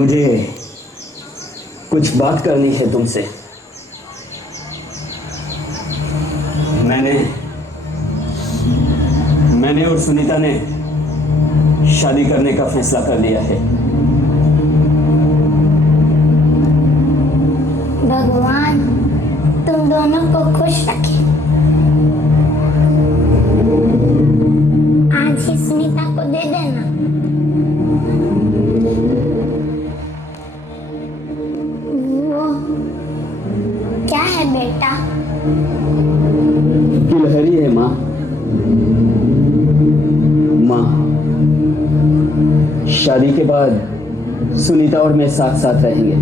मुझे कुछ बात करनी है तुमसे। मैंने और सुनीता ने शादी करने का फैसला कर लिया है। भगवान तुम दोनों को खुश रखे। आज ही सुनीता को दे देना। वो क्या है बेटा? गिलहरी है माँ। शादी के बाद सुनीता और मैं साथ साथ रहेंगे।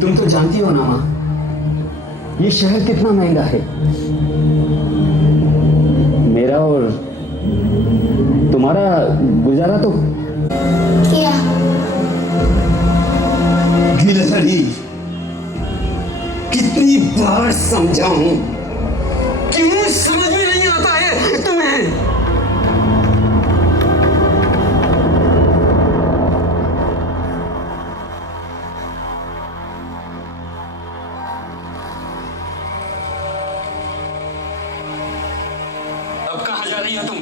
तुम तो जानती हो ना माँ, ये शहर कितना महंगा है। मेरा और तुम्हारा गुजारा तो क्या? गिलहरी, कितनी बार समझाऊं, क्यों समझ में नहीं आता है तुम्हें? अब कहाँ जा रही हो तुम?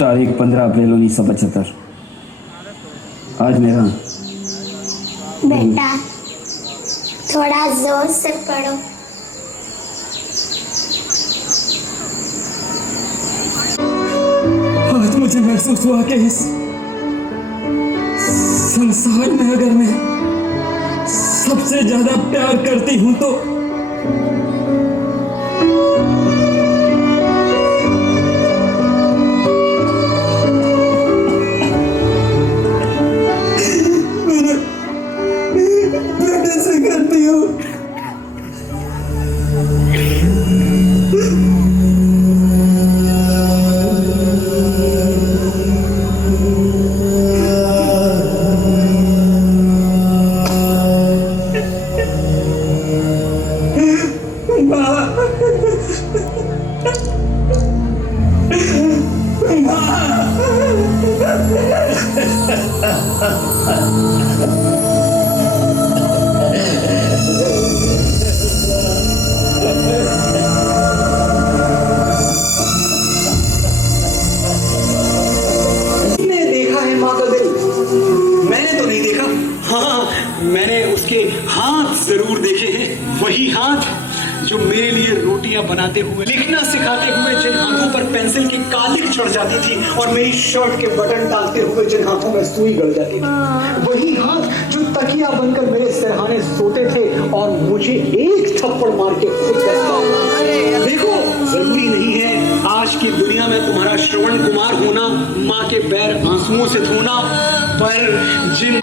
तारीख 15 अप्रैल 1975। आज मेरा बेटा थोड़ा जोर से पढ़ो। आज मुझे महसूस हुआ कि इस संसार में अगर मैं सबसे ज्यादा प्यार करती हूं तो करती हूँ। जरूर देखे हैं, वही हाथ जो मेरे लिए रोटियां बनाते हुए, लिखना सिखाते हुए, जिन हाथों पर पेंसिल की कालिक चढ़ जाती थी और मेरी शर्ट के बटन डालते हुए जिन हाथों में सुई गड़ जाती थी, वही हाथ जो तकिया बनकर मेरे सिरहाने सोते थे और मुझे एक थप्पड़ मार के देखो, जरूरी नहीं है आज की दुनिया में तुम्हारा श्रवण कुमार होना, माँ के पैर आंसुओं से धोना, पर जिन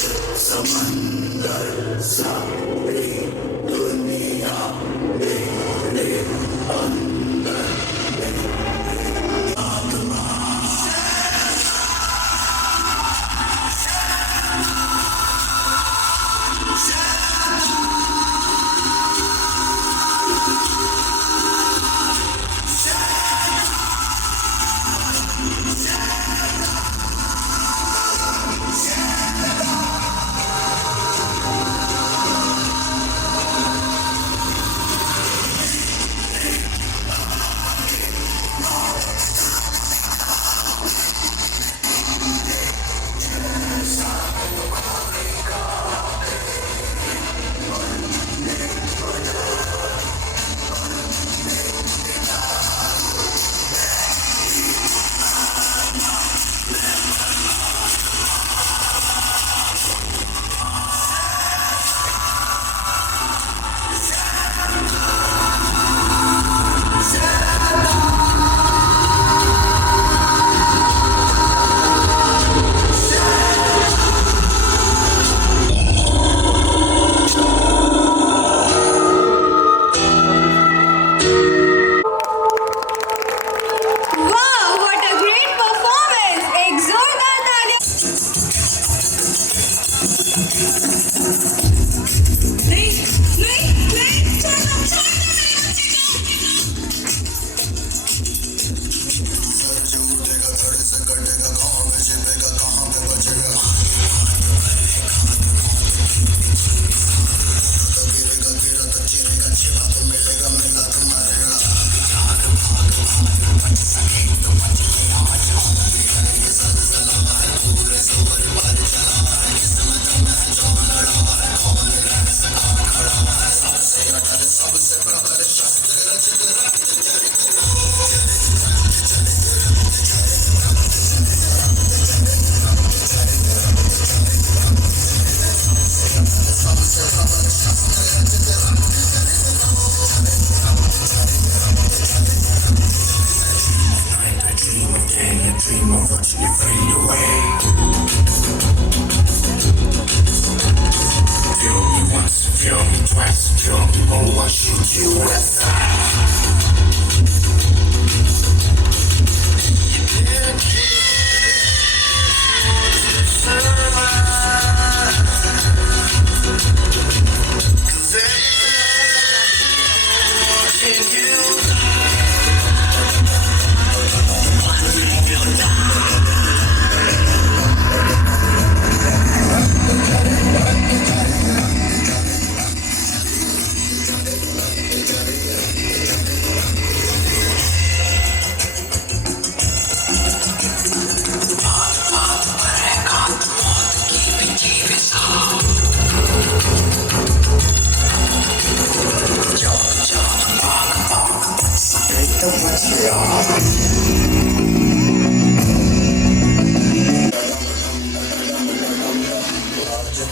समंदर सा एक दुनिया मेरे अंदर आत्मा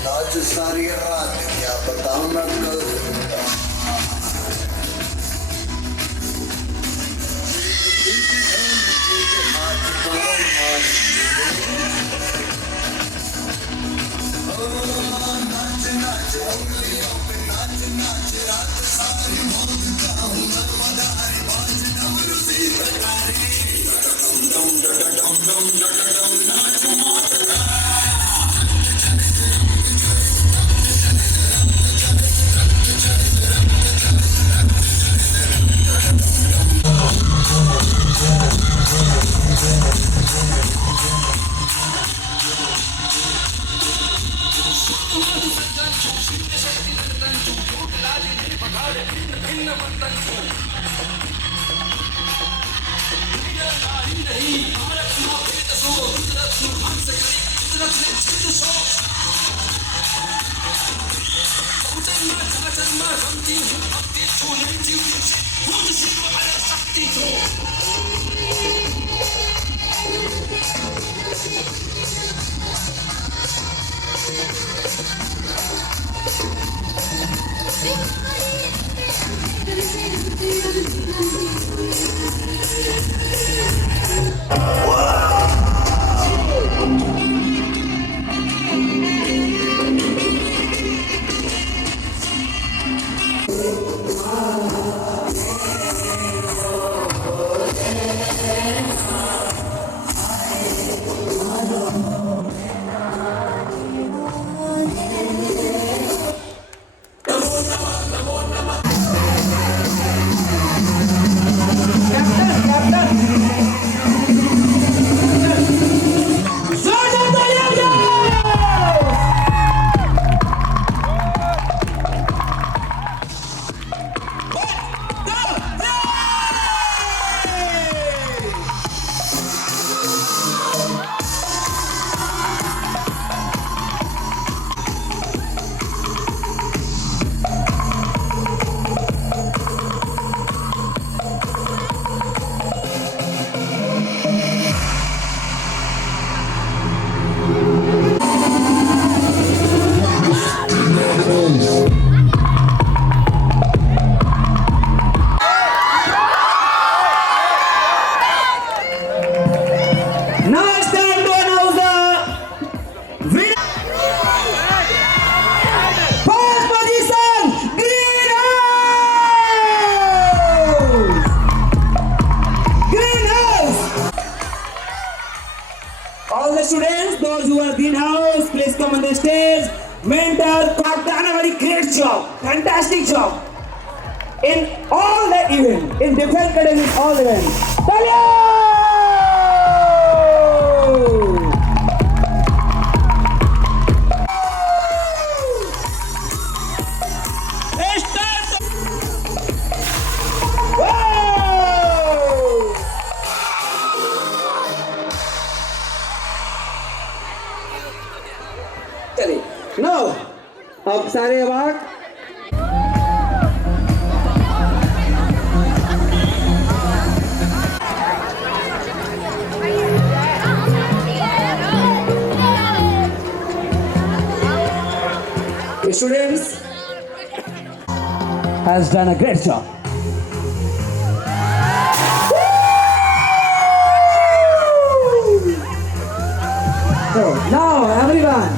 आज सारी रात क्या बताऊं ना कल students, those who are greenhouse, please come on the stage. Mentor, have done a very great job, fantastic job in all the events, in different academic all events. चलिए, नो अब सारे award students has done a great job. So now everyone.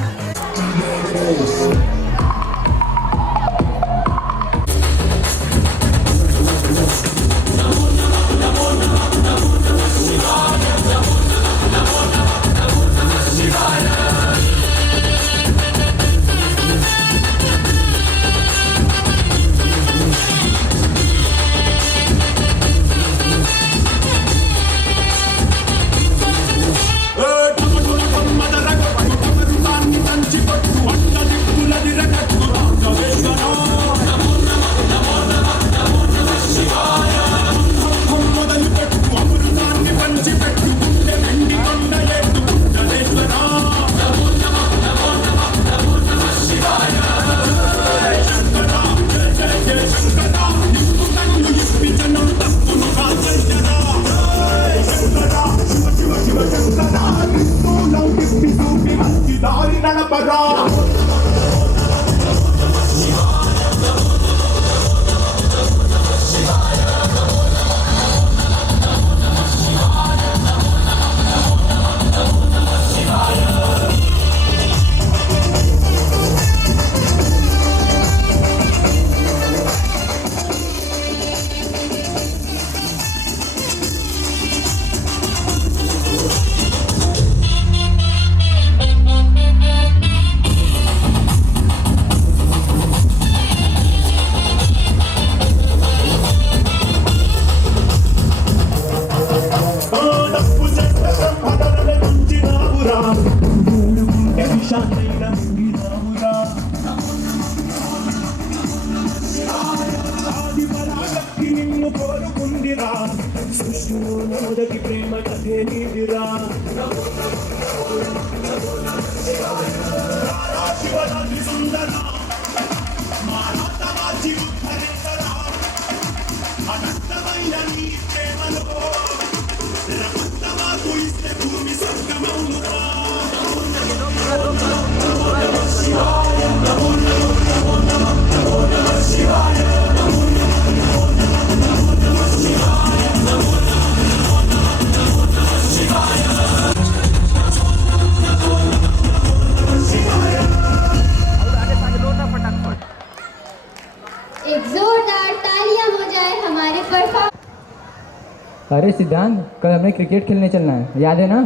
अरे सिद्धांत, कल हमें cricket खेलने चलना है, याद है ना?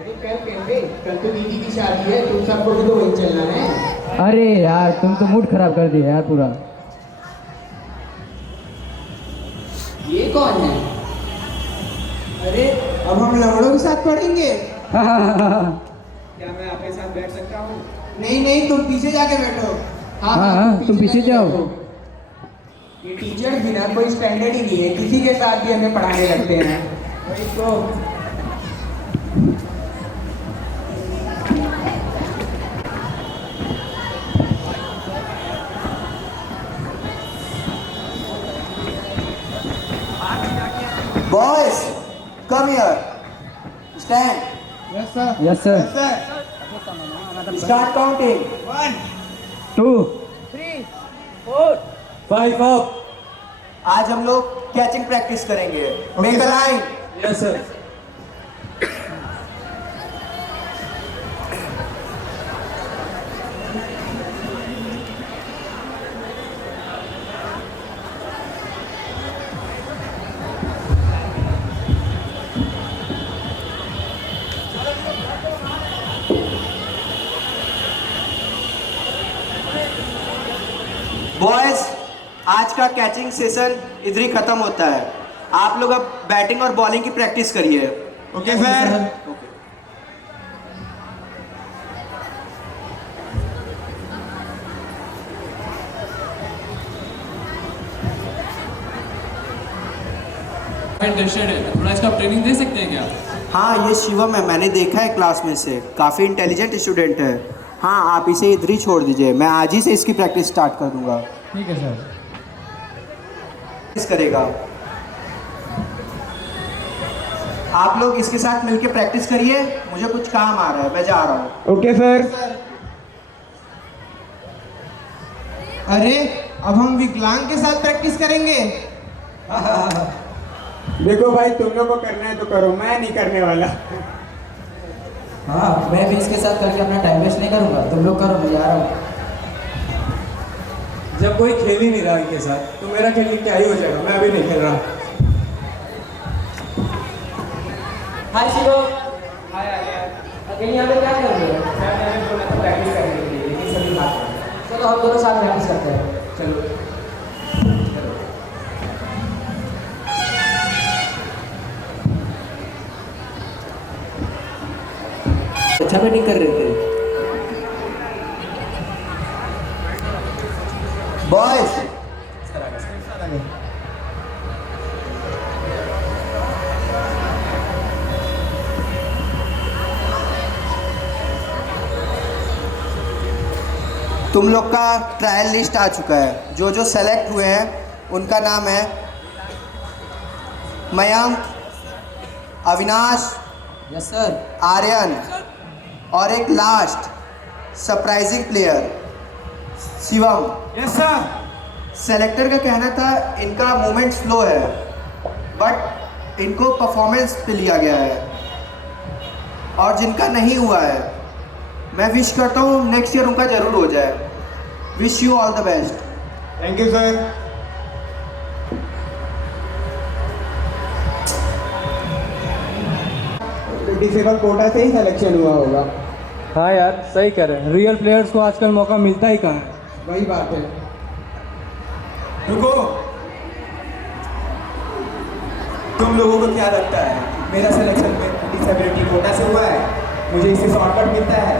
अरे कल खेलते, कल तो दीदी की शादी है, तुम सबको भी तो वहीं चलना है। अरे यार, तुम तो मूड खराब कर दिया यार पूरा। ये कौन है? अरे अब हम लवड़ों के साथ पढ़ेंगे। क्या मैं आपके साथ बैठ सकता हूँ? नहीं नहीं, तुम पीछे जाके बैठो। हाँ, तुम पीछे जाओ। ये टीचर भी ना कोई स्टैंडर्ड ही नहीं है, किसी के साथ भी हमें पढ़ाने लगते हैं। वही तो। Boys, come here. Stand. Yes sir. Yes sir. Yes sir. Start counting. 1, 2, 3, 4, 5 up. आज हम लोग कैचिंग प्रैक्टिस करेंगे। Make a line. Yes sir. Boys, आज का कैचिंग सेशन इधर ही खत्म होता है। आप लोग अब बैटिंग और बॉलिंग की प्रैक्टिस करिए। Okay sir. थोड़ा इसका ट्रेनिंग दे सकते हैं क्या? हाँ, ये शिवम है, मैंने देखा है क्लास में से, काफ़ी इंटेलिजेंट स्टूडेंट है। हाँ, आप इसे इधर ही छोड़ दीजिए, मैं आज ही से इसकी प्रैक्टिस स्टार्ट कर दूंगा। ठीक है सर। प्रैक्टिस करेगा। आप लोग इसके साथ मिलकर प्रैक्टिस करिए, मुझे कुछ काम आ रहा है, मैं जा रहा हूँ। Okay sir. अरे, अब हम विकलांग के साथ प्रैक्टिस करेंगे? देखो भाई, तुम लोग को करना है तो करो, मैं नहीं करने वाला। हाँ, मैं भी इसके साथ करके अपना टाइम वेस्ट नहीं करूँगा, तुम लोग करो, मैं जा रहा हूँ। जब कोई खेल ही नहीं रहा इनके साथ तो मेरा खेल क्या ही हो जाएगा, मैं भी नहीं खेल रहा। हाय शिवो। हाय अकेले यहाँ पे क्या कर रहे हो? मैं प्रैक्टिस करने के लिए, लेकिन सभी बात है। चलो हम दोनों साथ प्रैक्टिस करते हैं। चलो। अच्छा बैटिंग कर रहे थे। बॉयज, तुम लोग का ट्रायल लिस्ट आ चुका है। जो जो सेलेक्ट हुए हैं उनका नाम है मयंक, अविनाश, यस सर, आर्यन और एक last surprising player Shivam. Yes sir. Selector का कहना था इनका मूवमेंट स्लो है, बट इनको परफॉर्मेंस पे लिया गया है। और जिनका नहीं हुआ है, मैं विश करता हूँ नेक्स्ट ईयर उनका जरूर हो जाए। Wish you all the best. Thank you sir. Disable quota से ही सिलेक्शन हुआ होगा। हाँ यार, सही कह रहे हैं, रियल प्लेयर्स को आजकल मौका मिलता ही कहाँ है। वही बात है। रुको, तुम लोगों को क्या लगता है मेरा सिलेक्शन में डिसेबिलिटी कोटा से हुआ है? मुझे इससे शॉर्टकट मिलता है?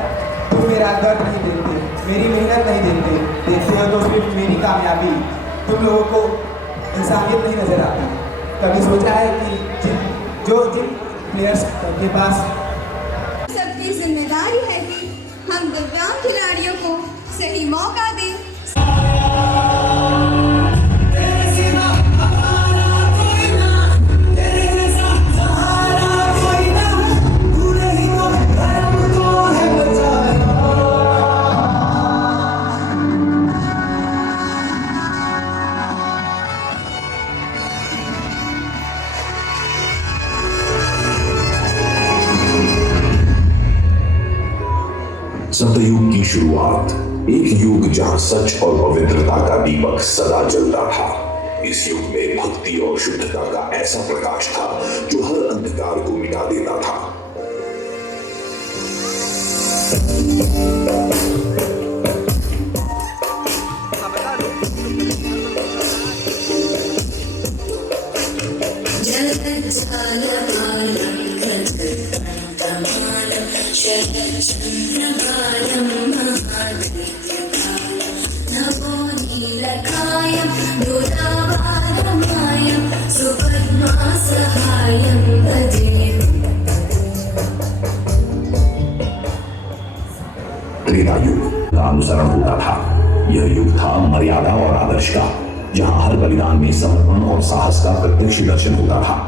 तुम मेरा दर्द नहीं देखते, मेरी मेहनत नहीं देखते, देखते हो तो सिर्फ मेरी कामयाबी। तुम लोगों को इंसानियत नहीं नजर आती। कभी सोचा है कि जिन प्लेयर्स के पास सबकी जिम्मेदारी है कि हम दिव्यांग खिलाड़ियों को सही मौका दें। सतयुग की शुरुआत, एक युग जहां सच और पवित्रता का दीपक सदा जलता था। इस युग में भक्ति और शुद्धता का ऐसा प्रकाश था जो हर अंधकार को मिटा देता था। त्रेता युग का अनुसरण होता था। यह युग था मर्यादा और आदर्श का, जहां हर बलिदान में समर्पण और साहस का प्रत्यक्ष दर्शन होता था।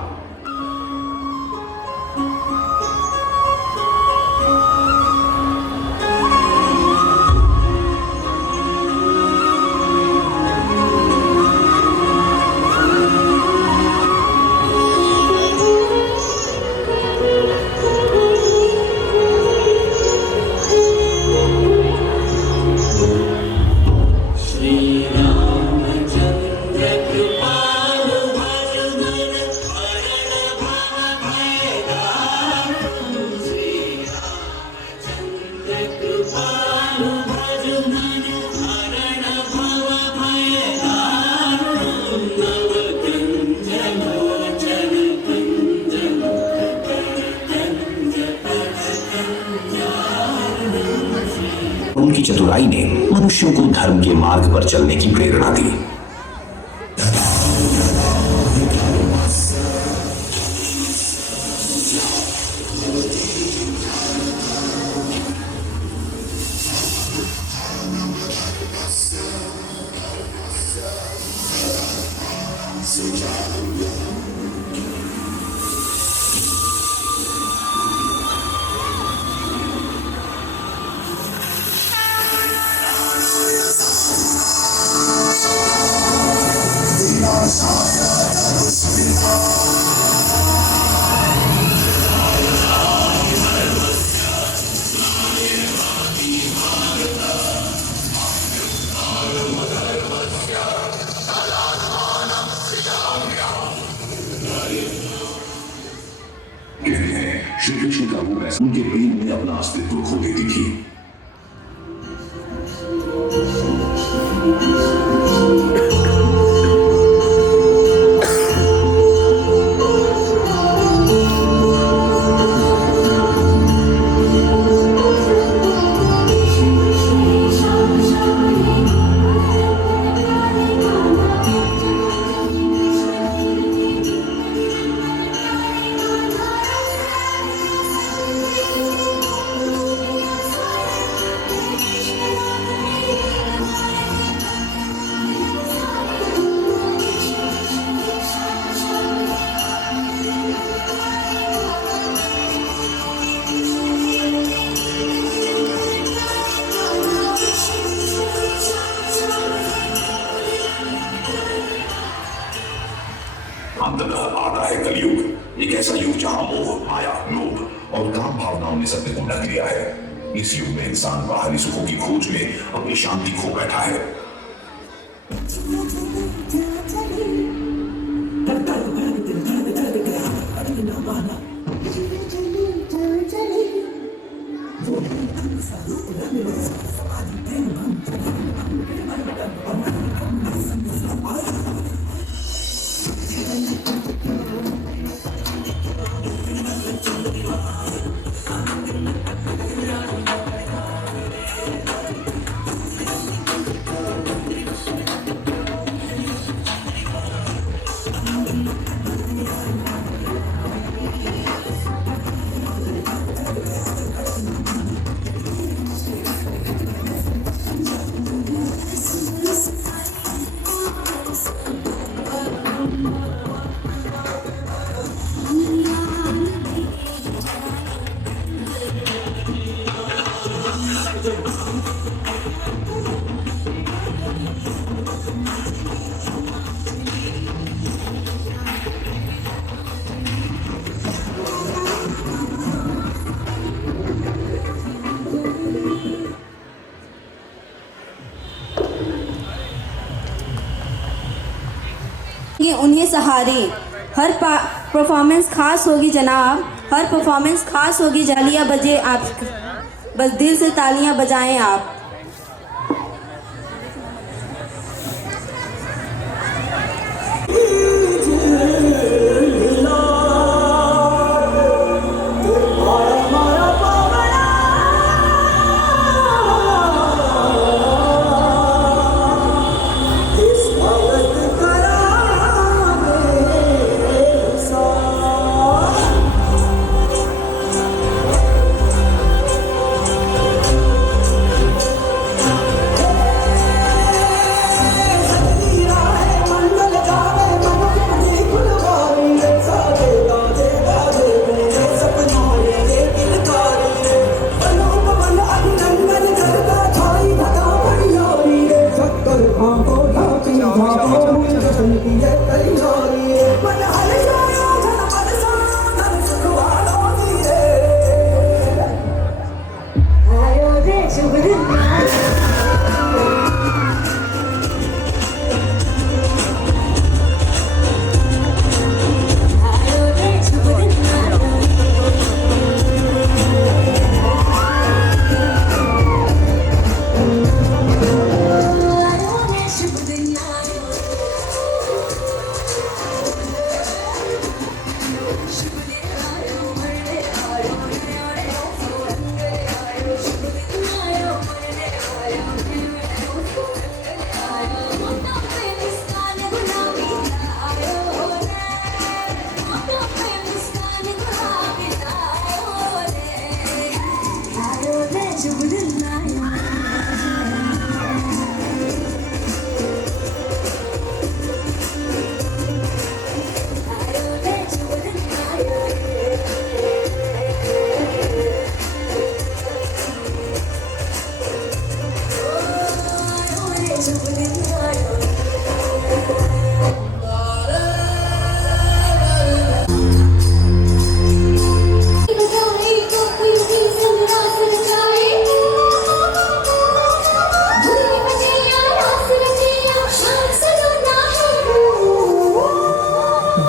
उनकी चतुराई ने मनुष्यों को धर्म के मार्ग पर चलने की प्रेरणा दी। श्री कृष्ण का वो ऐसा उनके प्रेम में अपना अस्तित्व खो देती थी। अंततः आता है कलयुग, एक ऐसा युग जहां मोह, माया, लोभ और काम भावनाओं ने सत्य को ढक लिया है। इस युग में इंसान बाहरी सुखों की खोज में अपनी शांति खो बैठा है। ये उन्हें सहारे। हर परफॉर्मेंस खास होगी जनाब, हर परफॉर्मेंस खास होगी। जालियां बजे आप, बस दिल से तालियां बजाएं आप।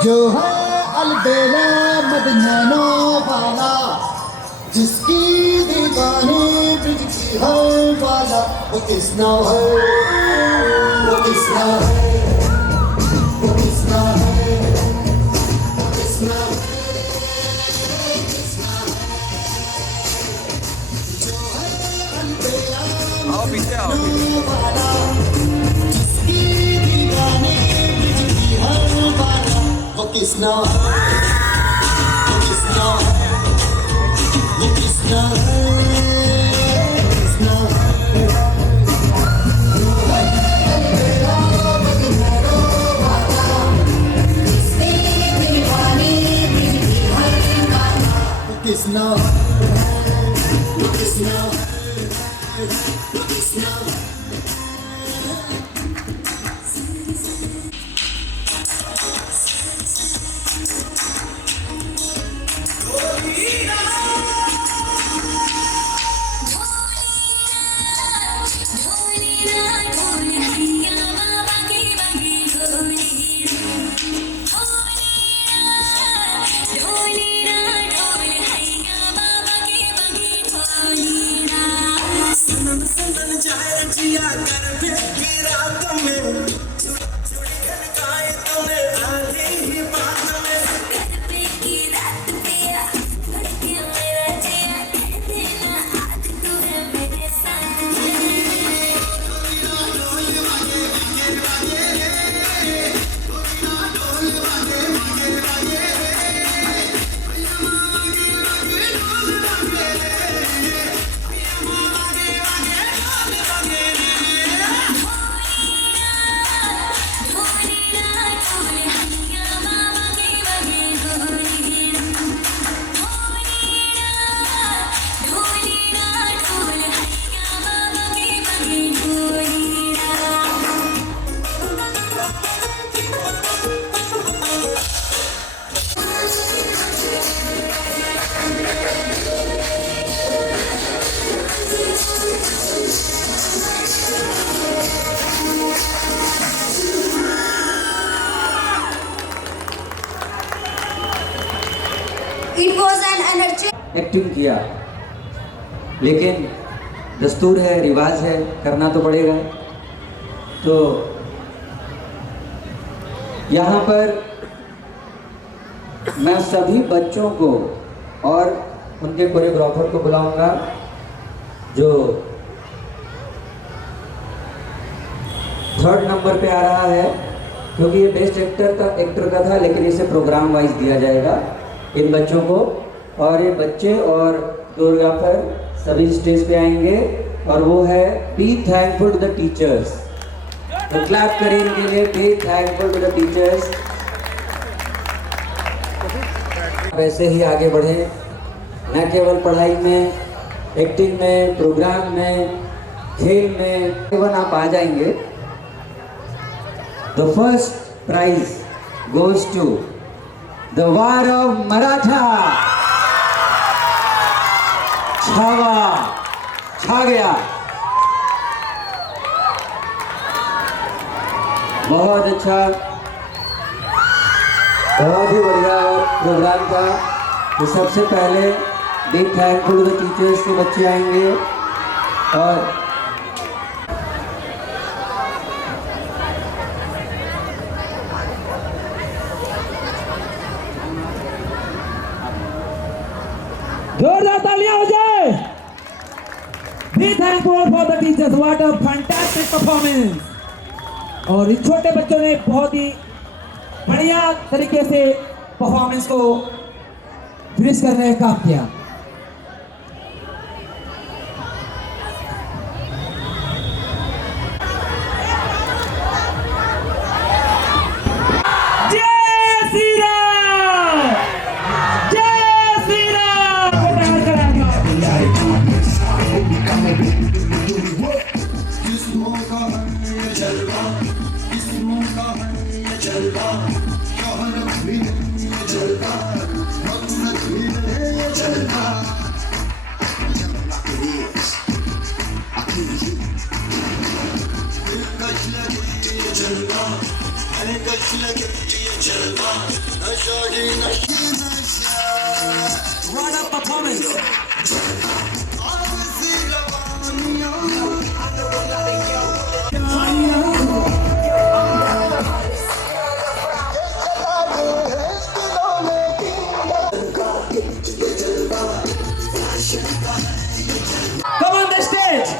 जो है अलबेला मदनैनों वाला, जिसकी दीवानी बिजली है वाला, वो किसना है, वो किसना है, वो किसना है, वो किसना है। आओ पीछे आओ। वो किसना है, वो किसना है, वो किसना है, वो किसना है। वो किसना है, वो किसना है, वो किसना है। It was an energy. Acting किया, लेकिन दस्तूर है, रिवाज है, करना तो पड़ेगा। तो यहाँ पर मैं सभी बच्चों को और उनके कोरियोग्राफर को बुलाऊंगा जो 3rd नंबर पे आ रहा है, क्योंकि ये बेस्ट एक्टर का था, लेकिन इसे प्रोग्राम वाइज दिया जाएगा इन बच्चों को। और ये बच्चे और कोरियोग्राफर सभी स्टेज पे आएंगे, और वो है be thankful to the teachers. तो क्लैप करें इनके लिए, be thankful to the teachers. वैसे ही आगे बढ़े, न केवल पढ़ाई में, एक्टिंग में, प्रोग्राम में, खेल में, केवल आप आ जाएंगे। The first prize goes to the war of Maratha. छा गया, बहुत अच्छा, बहुत ही बढ़िया प्रोग्राम था। तो सबसे पहले big thankful to the teachers के बच्चे आएंगे, और जोरदार तालियां हो जाए। Be thankful for the teachers. What a fantastic performance. और इन छोटे बच्चों ने बहुत ही बढ़िया तरीके से परफॉर्मेंस को फिनिश करने का काम किया। जलवा अरे कच लगे ये जलवा नशा ही नशा What a performance! Come on the stage.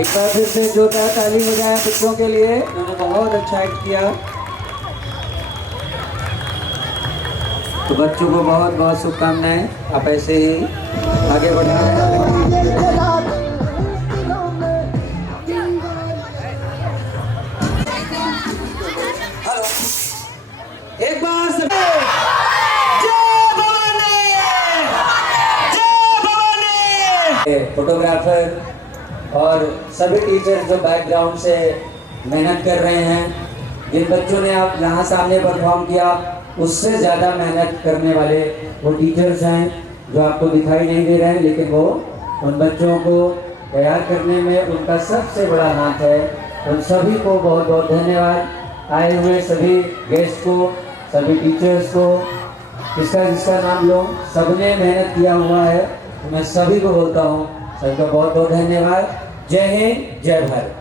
एक बार फिर से जोरदार ताली हो जाए बच्चों के लिए, उन्होंने बहुत अच्छा एक्ट किया। तो बच्चों को बहुत बहुत शुभकामनाएं, आप ऐसे ही आगे बढ़ना। एक बार से फोटोग्राफर और सभी टीचर जो बैकग्राउंड से मेहनत कर रहे हैं, जिन बच्चों ने आप यहाँ सामने परफॉर्म किया उससे ज़्यादा मेहनत करने वाले वो टीचर्स हैं जो आपको दिखाई नहीं दे रहे हैं, लेकिन वो उन बच्चों को तैयार करने में उनका सबसे बड़ा हाथ है। उन सभी को बहुत बहुत धन्यवाद। आए हुए सभी गेस्ट को, सभी टीचर्स को, जिसका नाम लो, सबने मेहनत किया हुआ है। तो मैं सभी को बोलता हूँ, सबका बहुत बहुत धन्यवाद। जय हिंद, जय भारत।